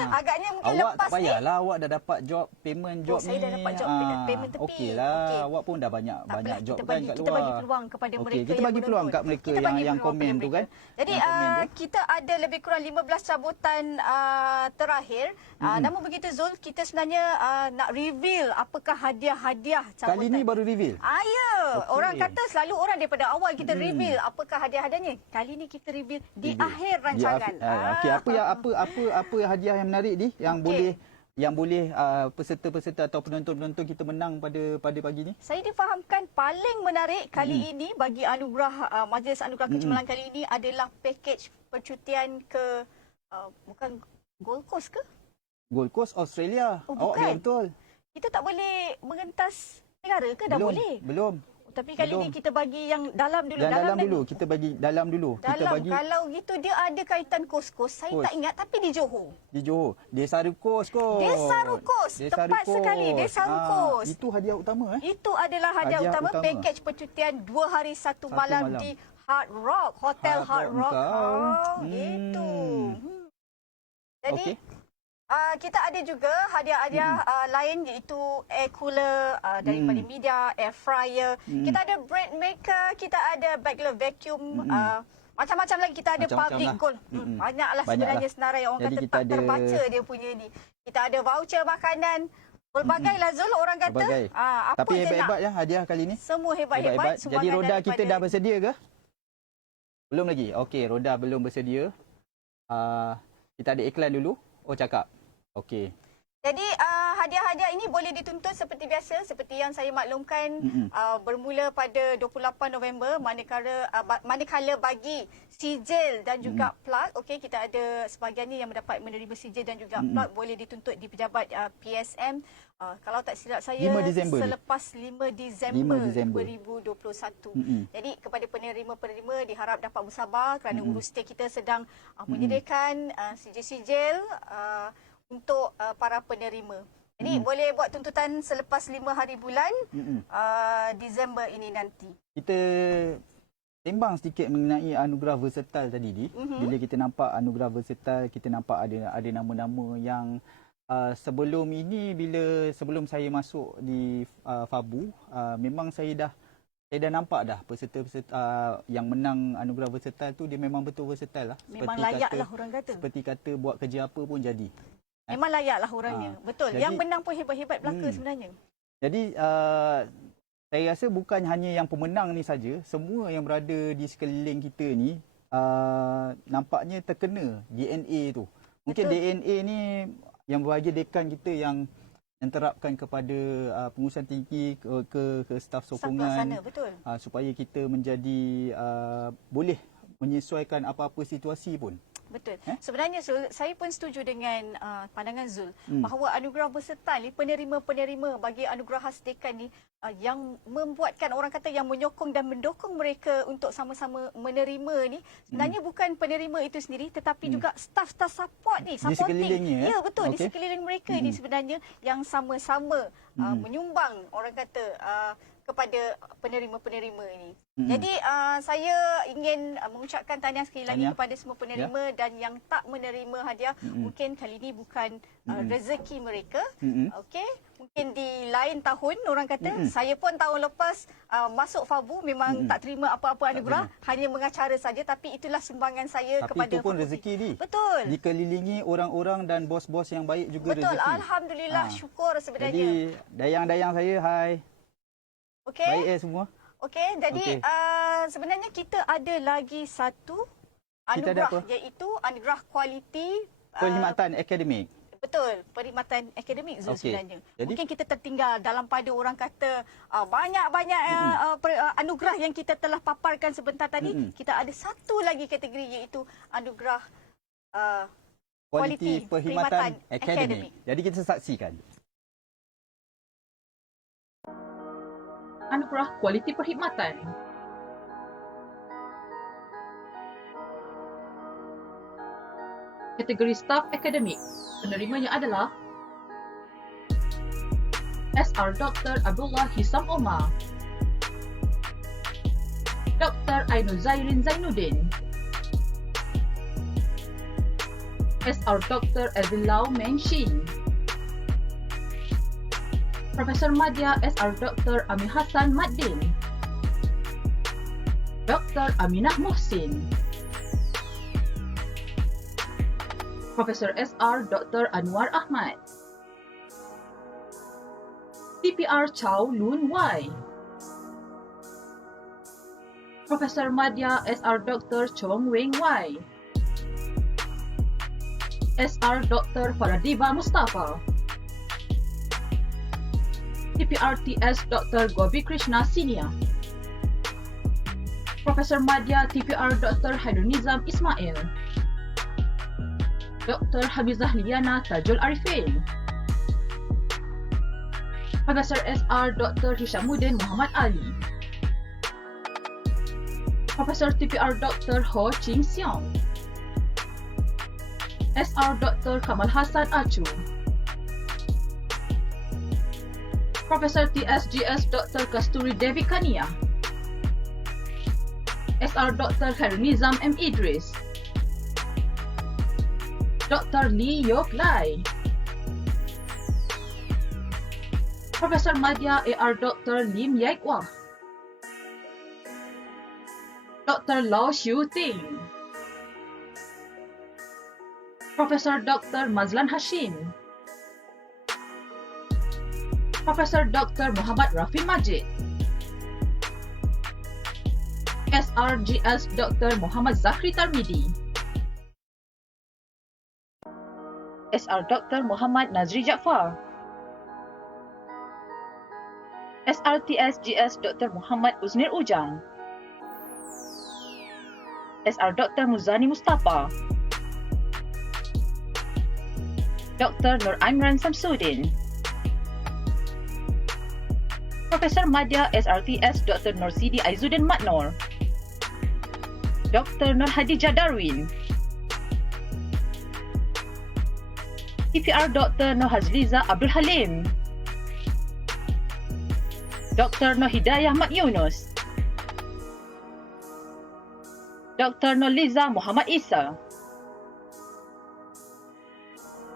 Agaknya mungkin Awak lepas tak payahlah, awak dah dapat job, payment job saya ni. dah dapat job payment tepi. Okeylah, Okey. awak pun dah banyak job kita kan bagi, kat kita luar. bagi peluang kepada Okey, mereka kita yang bagi peluang menonton. kat mereka Kita bagi yang peluang komen kepada tu mereka. kan. Jadi Yang komen tu. kita ada lebih kurang 15 cabutan terakhir. Namun begitu Zul, kita sebenarnya nak reveal apakah hadiah-hadiah cabutan. Kali ni baru reveal. Ya. Okey. Orang kata selalu orang daripada awal kita reveal apakah hadiah-hadiahnya. Kali ni kita reveal di akhir rancangan. Okey, apa hadiah yang menarik ni yang boleh peserta-peserta atau penonton-penonton kita menang pada pagi ni? Saya difahamkan paling menarik kali ini bagi anugerah Majlis Anugerah Kecemerlang kali ini adalah pakej percutian ke bukan Gold Coast ke? Gold Coast Australia. Oh, Awak bukan. bilang betul. Kita tak boleh mengentas negara ke? Dah boleh? Belum. Tapi kali belum. ni kita bagi yang dalam dulu. Dalam dan dulu. Kita bagi dalam dulu. Kita dalam, bagi kalau gitu dia ada kaitan kos-kos. Saya tak ingat tapi di Johor. di Johor. Desa Rukos kot. Desa Rukos. Tepat sekali. Desa Rukos. Itu hadiah utama Itu adalah hadiah utama. Pakej percutian 2 hari 1 malam di Hard Rock. Hotel Hard Rock. Gitu. Jadi kita ada juga hadiah-hadiah lain iaitu air cooler daripada media, air fryer. Kita ada bread maker, kita ada bagler vacuum, macam-macam lagi. Kita ada public gold. Banyaklah sebenarnya senarai orang Jadi kata kita tak ada terbaca dia punya ni. Kita ada voucher makanan. Pelbagai lah Zul orang kata. Apa Tapi je hebat-hebat nak. ya hadiah kali ni. Semua hebat-hebat. Jadi roda kita dah bersedia ke? Belum lagi. Okey, roda belum bersedia. Kita ada iklan dulu. Oh, cakap. Okey. Jadi hadiah-hadiah ini boleh dituntut seperti biasa, seperti yang saya maklumkan bermula pada 28 November manakala bagi sijil dan juga plat. Okey, kita ada sebahagiannya yang mendapat menerima sijil dan juga plat boleh dituntut di pejabat PSM. Kalau tak silap saya 5 Disember selepas 5 Disember 2021. Jadi kepada penerima-penerima diharap dapat bersabar kerana urus stay kita sedang menyediakan sijil-sijil untuk para penerima. Jadi boleh buat tuntutan selepas 5 hari bulan Disember ini nanti. Kita sembang sedikit mengenai anugerah versatile tadi ni. Bila kita nampak anugerah versatile, kita nampak ada nama-nama yang sebelum sebelum saya masuk di FABU, memang saya dah nampak dah peserta-peserta yang menang anugerah versatile tu dia memang betul versatile lah. Memang layak lah orang kata. Seperti kata buat kerja apa pun jadi. Memang layak lah orangnya. Betul. Jadi, yang menang pun hebat-hebat belaka sebenarnya. Jadi saya rasa bukan hanya yang pemenang ni saja, semua yang berada di sekeliling kita ni nampaknya terkena DNA tu. Mungkin betul. DNA ni yang berbahagia dekan kita yang terapkan kepada pengurusan tinggi ke staf sokongan sana, betul. Supaya kita menjadi boleh menyesuaikan apa-apa situasi pun. Betul. Sebenarnya Zul, saya pun setuju dengan pandangan Zul bahawa anugerah versatile ni penerima-penerima bagi anugerah khas dekan ni yang membuatkan orang kata yang menyokong dan mendukung mereka untuk sama-sama menerima ni sebenarnya bukan penerima itu sendiri tetapi juga staf-staf support ni, supporting. Di sekelilingnya. Ya, betul. Di sekeliling mereka ni sebenarnya yang sama-sama menyumbang orang kata kepada penerima-penerima ini. Jadi saya ingin mengucapkan tahniah sekali lagi kepada semua penerima dan yang tak menerima hadiah. Mungkin kali ini bukan rezeki mereka. Okey, mungkin di lain tahun orang kata. Saya pun tahun lepas masuk FABU memang tak terima apa-apa anugerah, hanya mengacara saja, tapi itulah sumbangan saya kepada itu pun rezeki ni. Betul. Dikelilingi orang-orang dan bos-bos yang baik juga rezeki. Betul. Alhamdulillah, syukur sebenarnya. Jadi dayang-dayang saya, hai. Okey. Baik semua. Okey, jadi sebenarnya kita ada lagi satu anugerah iaitu anugerah kualiti perkhidmatan akademik. Betul, perkhidmatan akademik Zul sebenarnya. Jadi, mungkin kita tertinggal dalam pada orang kata banyak-banyak anugerah yang kita telah paparkan sebentar tadi. Kita ada satu lagi kategori iaitu anugerah kualiti perkhidmatan akademik. Jadi kita saksikan. Anugerah Kualiti Perkhidmatan. Kategori Staff Akademik. Penerimanya adalah SR Dr. Abdullah Hisam Omar, Dr. Ainul Zairin Zainuddin, SR Dr. Azilau Meng Shin. Profesor Madya SR Dr. Ami Hassan Maddin. Dr. Aminah Muhsin. Profesor SR Dr. Anwar Ahmad. TPR Chow Lun Y. Profesor Madya SR Dr. Chong Weng Y. SR Dr. Faradiba Mustafa. TPRTS Dr. Gobi Krishna Senior. Profesor Madya TPR Dr. Hairunizam Ismail. Dr. Hamizah Liana Tajul Arifin. Profesor SR Dr. Hishamuddin Muhammad Ali. Profesor TPR Dr. Ho Ching Siong. SR Dr. Kamal Hassan Acu. Profesor TSGS Dr. Kasturi Devi Kania. SR Dr. Hairunizam M. Idris. Dr. Lee Yok Lai. Profesor Madya AR Dr. Lim Yak Wah. Dr. Lau Xiu Ting. Profesor Dr. Mazlan Hashim. Profesor Dr. Muhammad Rafi Majid. SRGS Dr. Muhammad Zakhri Tarmidi. SR Dr. Muhammad Nazri Jaafar. SRTSGS Dr. Muhammad Uznir Ujang. SR Dr. Muzani Mustafa. Dr. Nur Imran Samsudin. Profesor Madya SRTS Dr. Nur Sidi Aizuddin Matnor. Dr. Nur Hadijah Darwin. TPR Dr. Nur Hazliza Abdul Halim. Dr. Nur Hidayah Mat Yunus. Dr. Nur Liza Muhammad Isa.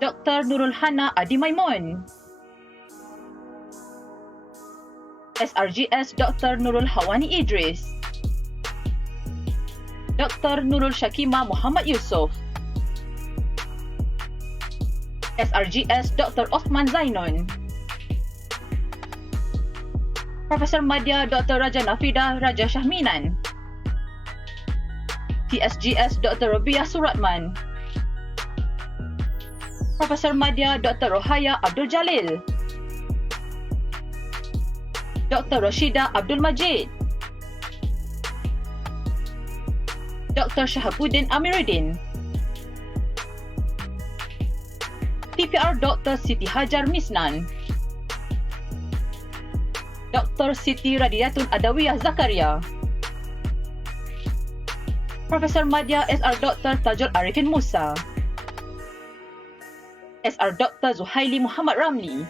Dr. Nurul Hana Adi Maimun. SRGS Dr. Nurul Hawani Idris. Dr. Nurul Shakima Muhammad Yusof. SRGS Dr. Osman Zainon. Profesor Madya Dr. Raja Nafidah Raja Syahminan. TSGS Dr. Rabiah Suratman. Profesor Madya Dr. Rohaya Abdul Jalil. Dr. Rashida Abdul Majid. Dr. Shahabuddin Amiruddin. TPR Dr. Siti Hajar Misnan. Dr. Siti Radiatun Adawiyah Zakaria. Profesor Madya SR Dr. Tajul Arifin Musa. SR Dr. Zuhaili Muhammad Ramli.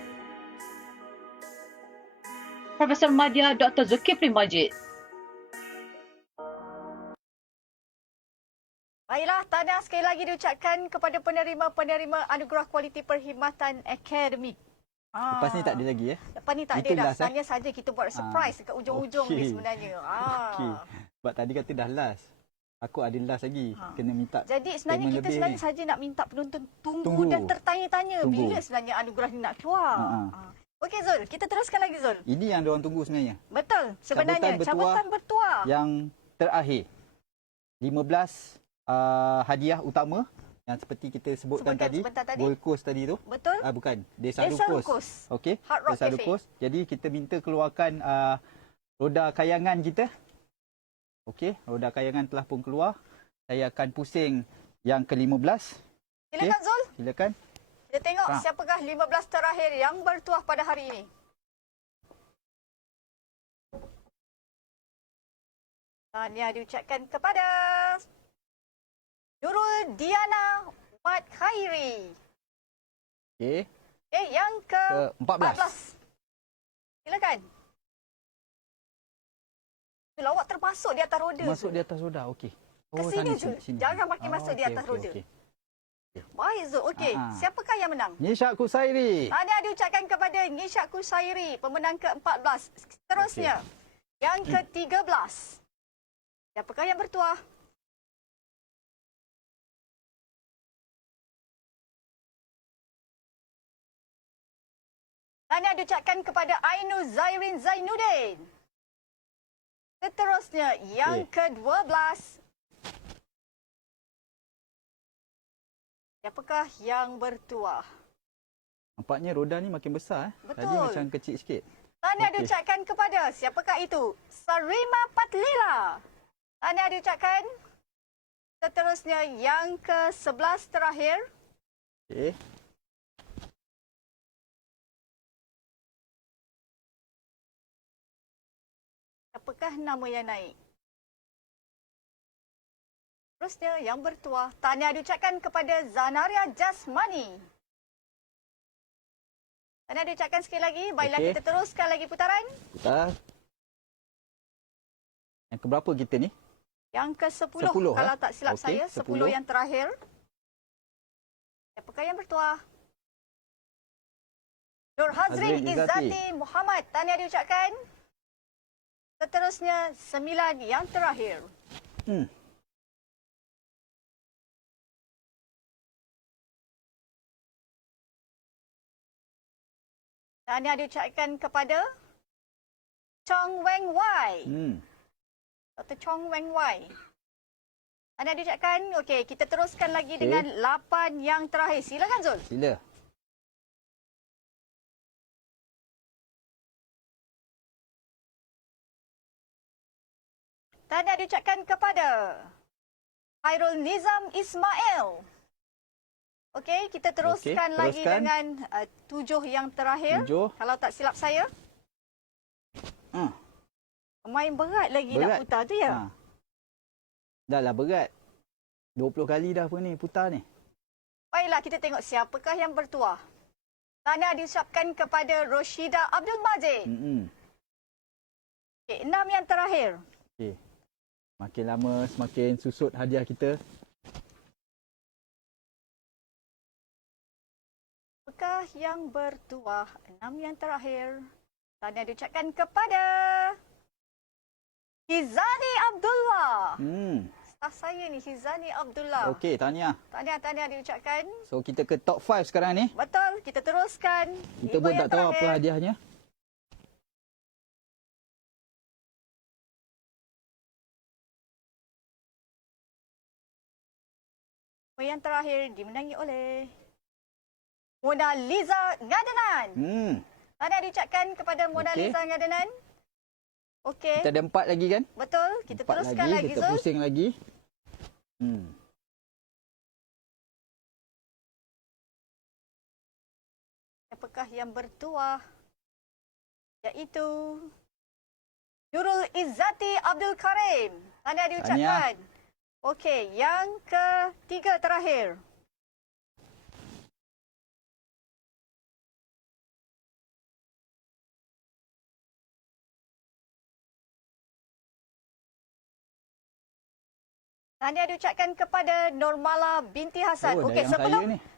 Profesor Madya Dr. Zulkifli Majid. Baiklah, tahniah sekali lagi diucapkan kepada penerima-penerima anugerah kualiti perkhidmatan akademik. Lepas ni tak ada lagi ya? Lepas ni tak ada dah. Sebenarnya saja kita buat surprise dekat ujung-ujung okey. ni sebenarnya. Okey. Sebab tadi kata dah last. Aku ada last lagi. Kena minta. Jadi sebenarnya kita sebenarnya saja nak minta penonton tunggu dan tertanya-tanya bila sebenarnya anugerah ni nak keluar. Okey Zul, kita teruskan lagi Zul. Ini yang diorang tunggu sebenarnya. Betul. Sebenarnya cabutan bertuah yang terakhir. 15 hadiah utama yang seperti kita sebutkan tadi, Gold Coast tadi tu. Betul. Bukan, Desa Coast. Okey, Desa Coast. Jadi kita minta keluarkan roda kayangan kita. Okey, roda kayangan telah pun keluar. Saya akan pusing yang ke-15. Silakan Zul. Silakan. Kita tengok siapakah 15 terakhir yang bertuah pada hari ini. Tahniah diucapkan kepada Nurul Diana Mat Khairi. Okey. Yang ke-14. Silakan. Lawak termasuk di atas roda. Masuk di atas roda, okey. Ke sini je. Jangan makin masuk di atas roda. Baik Zul. Okey, siapakah yang menang? Nishat Kusairi. Tahniah diucapkan kepada Nishat Kusairi, pemenang ke-14. Seterusnya, yang ke-13. Siapakah yang bertuah? Tahniah diucapkan kepada Ainul Zairin Zainuddin. Seterusnya, yang ke-12. Siapakah yang bertuah? Nampaknya roda ni makin besar. Betul. Tadi macam kecil sikit. Tahniah diucapkan kepada siapakah itu? Sarima Patlila. Tahniah diucapkan. Seterusnya yang ke-11 terakhir. Okey. Apakah nama yang naik? Terusnya yang bertuah. Tahniah diucapkan kepada Zanaria Jasmani. Tahniah diucapkan sekali lagi. Baiklah, Okey. kita teruskan lagi putaran. Putar. Yang keberapa kita ni? Yang ke-10. 10, Kalau tak silap Okey, saya, 10 yang terakhir. Siapakah yang bertuah? Nur Hazrin Hazrin Izzati Izzati Muhammad. Tahniah diucapkan. Seterusnya 9 yang terakhir. Tahniah diucapkan kepada Chong Weng Wai. Dr. Chong Weng Wai. Tahniah diucapkan. Okey, kita teruskan lagi dengan 8 yang terakhir. Silakan Zul. Sila. Tahniah diucapkan kepada Hairul Nizam Ismail. Okey, kita teruskan lagi dengan 7 yang terakhir. 7. Kalau tak silap saya. Main berat lagi nak putar tu ya? Dah lah berat. 20 kali dah pun ni putar ni. Baiklah, kita tengok siapakah yang bertuah. Tahniah diucapkan kepada Roshida Abdul Majid. Okey, 6 yang terakhir. Okey. Makin lama semakin susut hadiah kita. Apakah yang bertuah? 6 yang terakhir. Tahniah diucapkan kepada Hizani Abdullah. Staf saya ni, Hizani Abdullah. Okey, tahniah. Tahniah diucapkan. So kita ke top 5 sekarang ni. Betul, kita teruskan. Kita pun tak tahu apa hadiahnya. Yang terakhir dimenangi oleh Mona Liza Ngadenan. Tahniah diucapkan kepada Mona Liza Ngadenan. Okey. Kita ada 4 lagi kan? Betul. Kita 4 teruskan lagi kita Zul. pusing lagi. Apakah yang bertuah? Iaitu Nurul Izzati Abdul Karim. Tahniah diucapkan. Okey, yang ketiga terakhir. Tahniah diucapkan kepada Normala binti Hasan. Okey,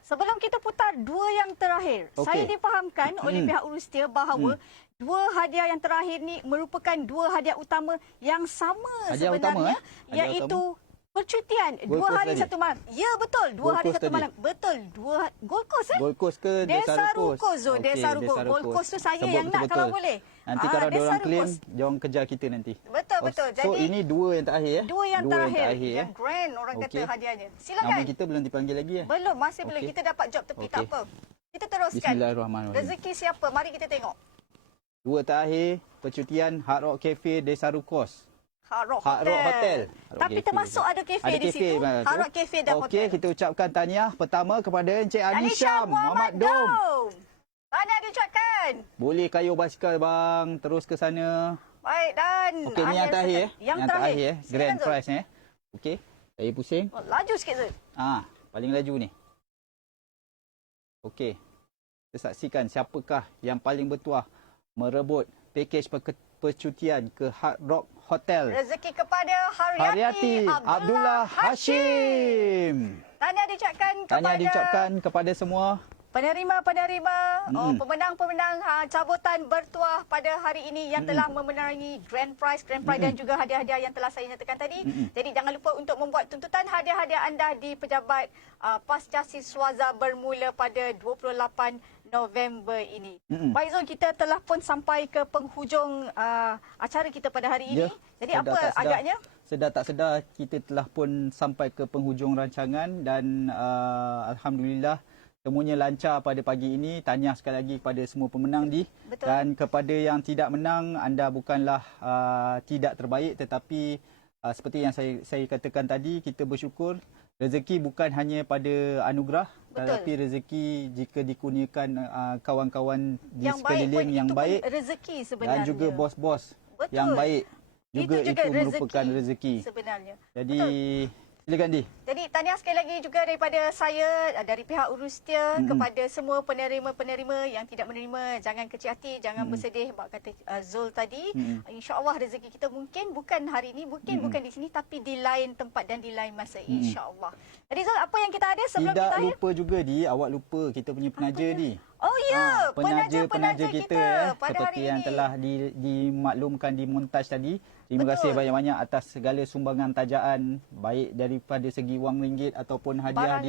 sebelum kita putar 2 yang terakhir, saya difahamkan oleh pihak urus-setia bahawa 2 hadiah yang terakhir ni merupakan 2 hadiah utama yang sama hadiah sebenarnya, utama, iaitu percutian 2 hari 1 malam. Ya betul, 2 hari 1 malam. Betul, 2 Gold Coast Gold Coast ke Desa Rukos? Desa Rukos. Gold Coast tu saya yang nak kalau boleh. Nanti kalau ada orang claim, jangan kejar kita nanti. Betul. So Jadi ini 2 yang terakhir ya. 2 yang terakhir. Yang grand orang kata hadiahnya. Silakan. Nama kita belum dipanggil lagi ya? Belum, masih belum. Kita dapat job tepi, tak apa. Kita teruskan. Bismillahirrahmanirrahim. Rezeki siapa? Mari kita tengok. 2 terakhir, percutian Hard Rock Cafe Desa Rukos. Hard Rock Hotel. Tapi termasuk ada kafe di situ. Hard Rock Cafe dan hotel. Okey, kita ucapkan tahniah pertama kepada Encik Anisha Muhammad Dom. Tahniah diucapkan. Boleh kayuh basikal bang, terus ke sana. Baik, dan okey, ni yang terakhir Yang terakhir grand prize Okey, saya pusing. Laju sikit Zul. Paling laju ni. Okey. Kita saksikan siapakah yang paling bertuah merebut pakej percutian ke Hard Rock Hotel. Rezeki kepada Haryati Abdullah Hashim. Tahniah diucapkan kepada semua penerima-penerima, pemenang-pemenang cabutan bertuah pada hari ini yang telah memenangi grand prize dan juga hadiah-hadiah yang telah saya nyatakan tadi. Jadi jangan lupa untuk membuat tuntutan hadiah-hadiah anda di pejabat pasca siswaza bermula pada 28 November ini. Baik Zul, kita telah pun sampai ke penghujung acara kita pada hari ini. Jadi apa agaknya? Sedar tak sedar kita telah pun sampai ke penghujung rancangan dan alhamdulillah semuanya lancar pada pagi ini. Tahniah sekali lagi kepada semua pemenang Betul. Dan kepada yang tidak menang, anda bukanlah tidak terbaik, tetapi seperti yang saya katakan tadi, kita bersyukur rezeki bukan hanya pada anugerah. Betul. Tetapi rezeki jika dikurniakan kawan-kawan di Yang sekeliling yang baik rezeki sebenarnya. dan juga bos-bos Betul. yang baik juga Itu merupakan rezeki sebenarnya. Jadi Betul. silakan Di. Jadi tahniah sekali lagi juga daripada saya, dari pihak Urustia kepada semua penerima-penerima yang tidak menerima, jangan kecil hati, jangan bersedih. Bak kata Zul tadi, insya-Allah rezeki kita mungkin bukan hari ini, bukan di sini, tapi di lain tempat dan di lain masa, insya-Allah. Jadi Zul, apa yang kita ada sebelum Tidak kita akhir? lupa juga awak lupa kita punya penaja Di. Oh ya, penaja kita pada seperti hari yang ini. telah dimaklumkan di montaj tadi. Terima kasih banyak-banyak atas segala sumbangan tajaan, baik daripada segi wang ringgit ataupun hadiah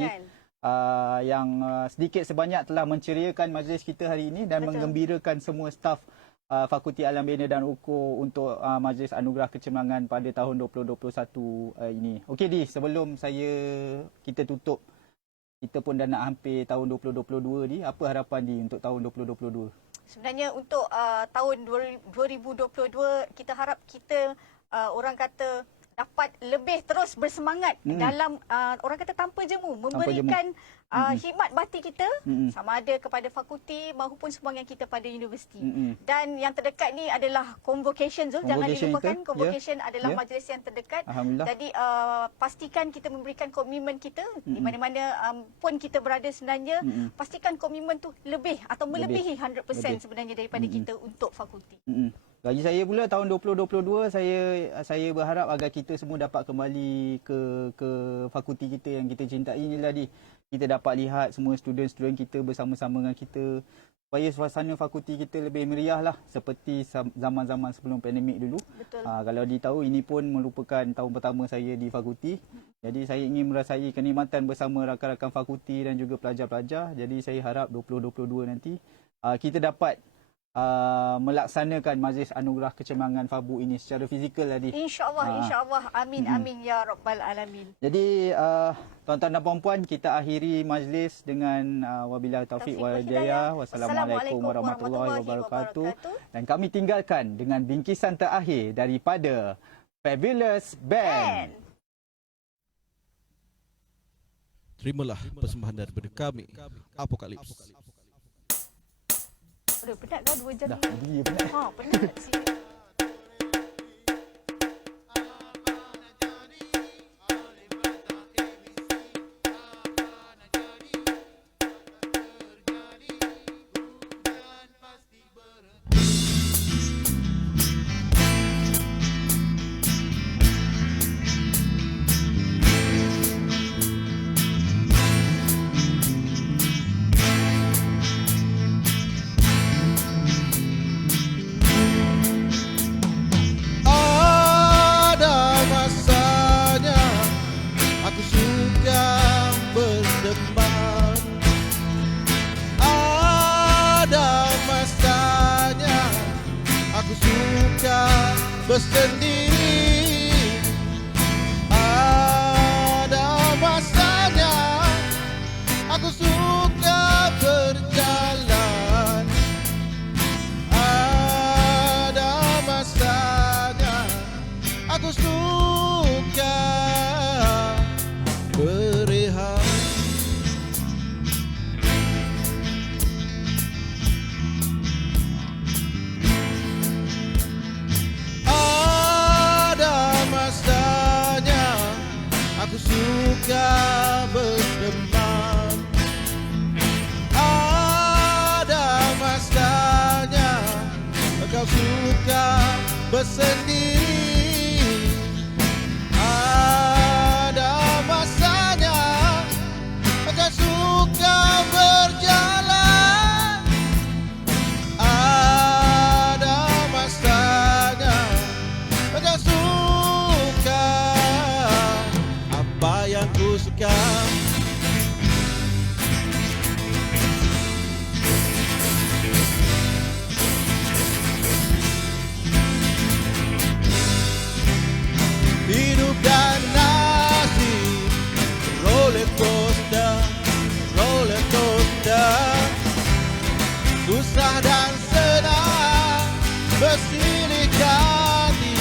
yang sedikit sebanyak telah menceriakan majlis kita hari ini dan menggembirakan semua staf Fakulti Alam Bina dan Ukur untuk majlis anugerah kecemerlangan pada tahun 2021 ini. Okey Di, sebelum kita tutup, kita pun dah nak hampir tahun 2022 ni. Apa harapan Di untuk tahun 2022? Sebenarnya untuk tahun 2022, kita harap kita orang kata dapat lebih terus bersemangat dalam orang kata tanpa jemu memberikan khidmat bakti kita sama ada kepada fakulti maupun sumbangan kita pada universiti. Dan yang terdekat ni adalah convocation Zul, jangan dilupakan convocation adalah majlis yang terdekat. Jadi pastikan kita memberikan komitmen kita di mana-mana pun kita berada sebenarnya, pastikan komitmen tu lebih atau melebihi 100% sebenarnya daripada kita untuk fakulti. Bagi saya pula tahun 2022 saya berharap agar kita semua dapat kembali ke fakulti kita yang kita cintai inilah Di. Kita dapat lihat semua student-student kita bersama-sama dengan kita supaya suasana fakulti kita lebih meriah lah seperti zaman-zaman sebelum pandemik dulu. Betul. Kalau ditahu ini pun merupakan tahun pertama saya di fakulti. Jadi saya ingin merasai kenikmatan bersama rakan-rakan fakulti dan juga pelajar-pelajar. Jadi saya harap 2022 nanti kita dapat melaksanakan majlis anugerah kecemerlangan FABU ini secara fizikal tadi. InsyaAllah, insyaAllah. Amin, amin ya Rabbal Alamin. Jadi tuan-tuan dan puan-puan, kita akhiri majlis dengan wabillahi taufiq wal hidayah. Wassalamualaikum warahmatullahi wabarakatuh. Dan kami tinggalkan dengan bingkisan terakhir daripada Fabulous Band. Terimalah persembahan daripada kami, Apokalips. Aduh, penat kau 2 jam Dah, ni. dia penat. Penat sih. bersendiri. Ada masanya aku suka berjalan. Ada masanya aku suka berehat. Aku suka berteman. Ada masanya kau suka bersendiri. Ada masanya susah dan senang bersilih ganti.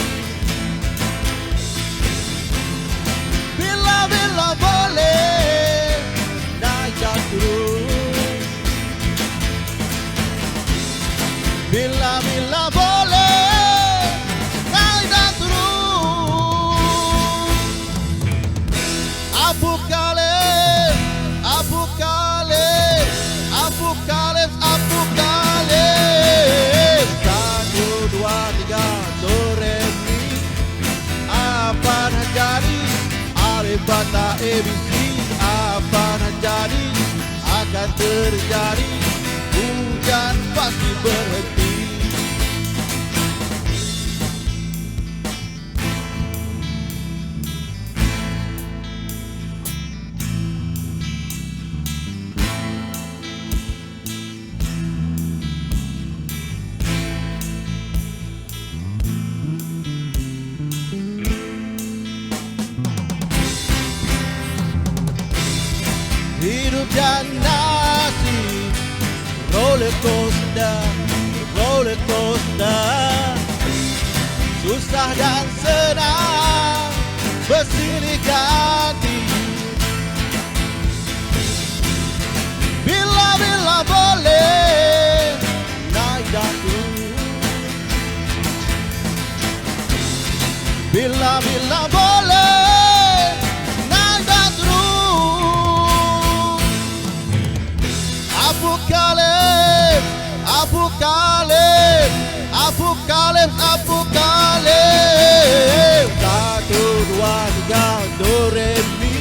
Bila-bila boleh naik dan turun, bila-bila boleh naik dan turun. Apocalypse, apocalypse, apocalypse, apocalypse. 1, 2, 3, do, re, mi. Apa nak jadi? Alif, bata, ABC. Apa nak jadi? Akan terjadi. Hujan pasti berhenti. Hidup dan nasib, roller coaster, roller coaster. Susah dan senang bersilih ganti. Bila-bila boleh naik dan turun, bila-bila boleh naik dan turun. Apocalypse, apocalypse, apocalypse, apocalypse. 1, 2, 3, do, re, mi.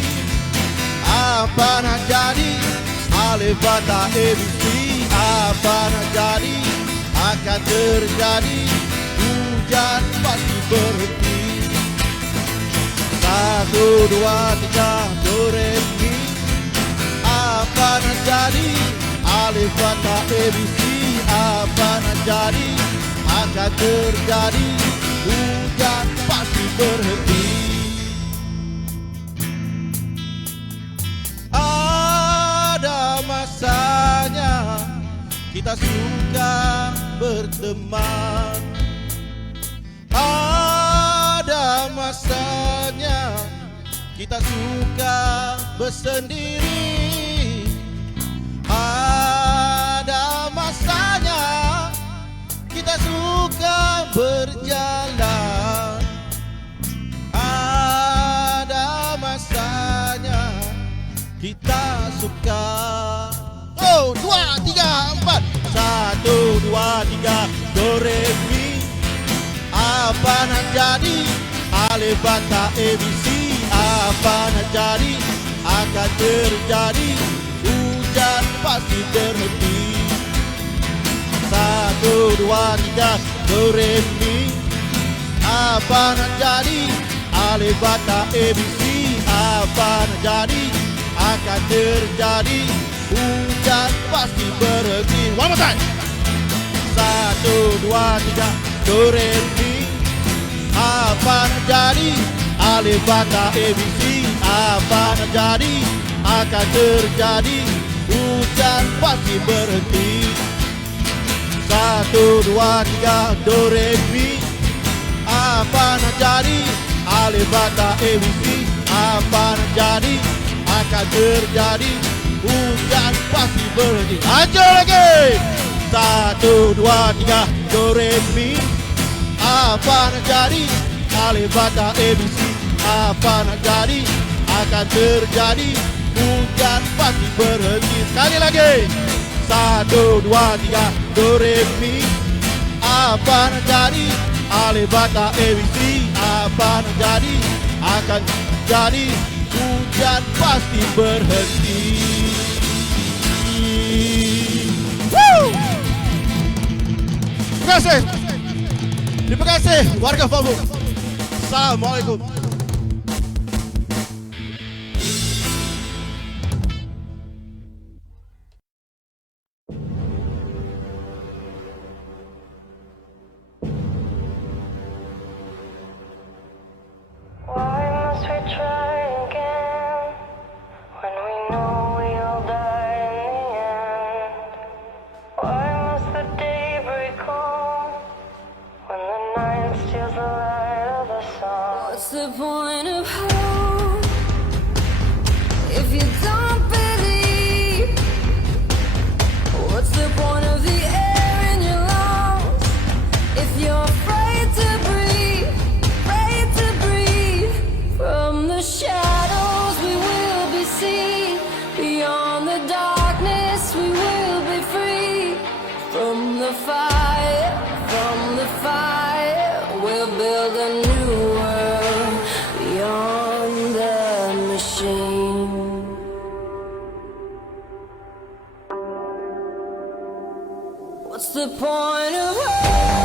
Apa nak jadi? Alif, bata, ABC. Apa nak jadi? Akan terjadi. Hujan pasti berhenti. 1, 2, 3, do, re, mi. Apa nak jadi? Alif, bata, ABC. Apa nak jadi? Akan terjadi. Hujan pasti berhenti. Ada masanya kita suka berteman. Ada masanya kita suka bersendiri. Ada masanya kita suka berjalan. Ada masanya kita suka. Oh, 2, 3, 4. 1, 2, 3, do, re, mi. Apa nak jadi? Alif, bata, ABC. Apa nak jadi? Akan terjadi. Hujan pasti berhenti. 1, 2, 3, do, re, mi. Apa nak jadi? Alif, bata, ABC. Apa nak jadi? Akan terjadi. Hujan pasti berhenti. One more time. 1, 2, 3, do, re, mi. Apa nak jadi? Alif, bata, ABC. Apa nak jadi? Akan terjadi. Hujan pasti berhenti. 1, 2, 3, do, re, mi. Apa nak jadi? Alif, bata, ABC. Apa nak jadi? Akan terjadi. Hujan pasti berhenti. Ajar lagi. 1, 2, 3, do, re, mi. Apa nak jadi? Alif, bata, ABC. Apa nak jadi? Akan terjadi. Hujan pasti berhenti. Sekali lagi. 1, 2, 3, do, re, mi. Apa nak jadi? Alif, bata, ABC. Apa nak jadi? Akan jadi. Hujan pasti berhenti. Woo! Terima kasih. Terima kasih warga Fabu. Assalamualaikum. When we know we'll die in the end, why must the point of hope if you don't believe? What's the point of the air in your lungs if you're afraid to breathe? Afraid to breathe. From the shadows we will be seen. Beyond the darkness we will be free. From the fire, we'll build a new world beyond the machine. What's the point of hope?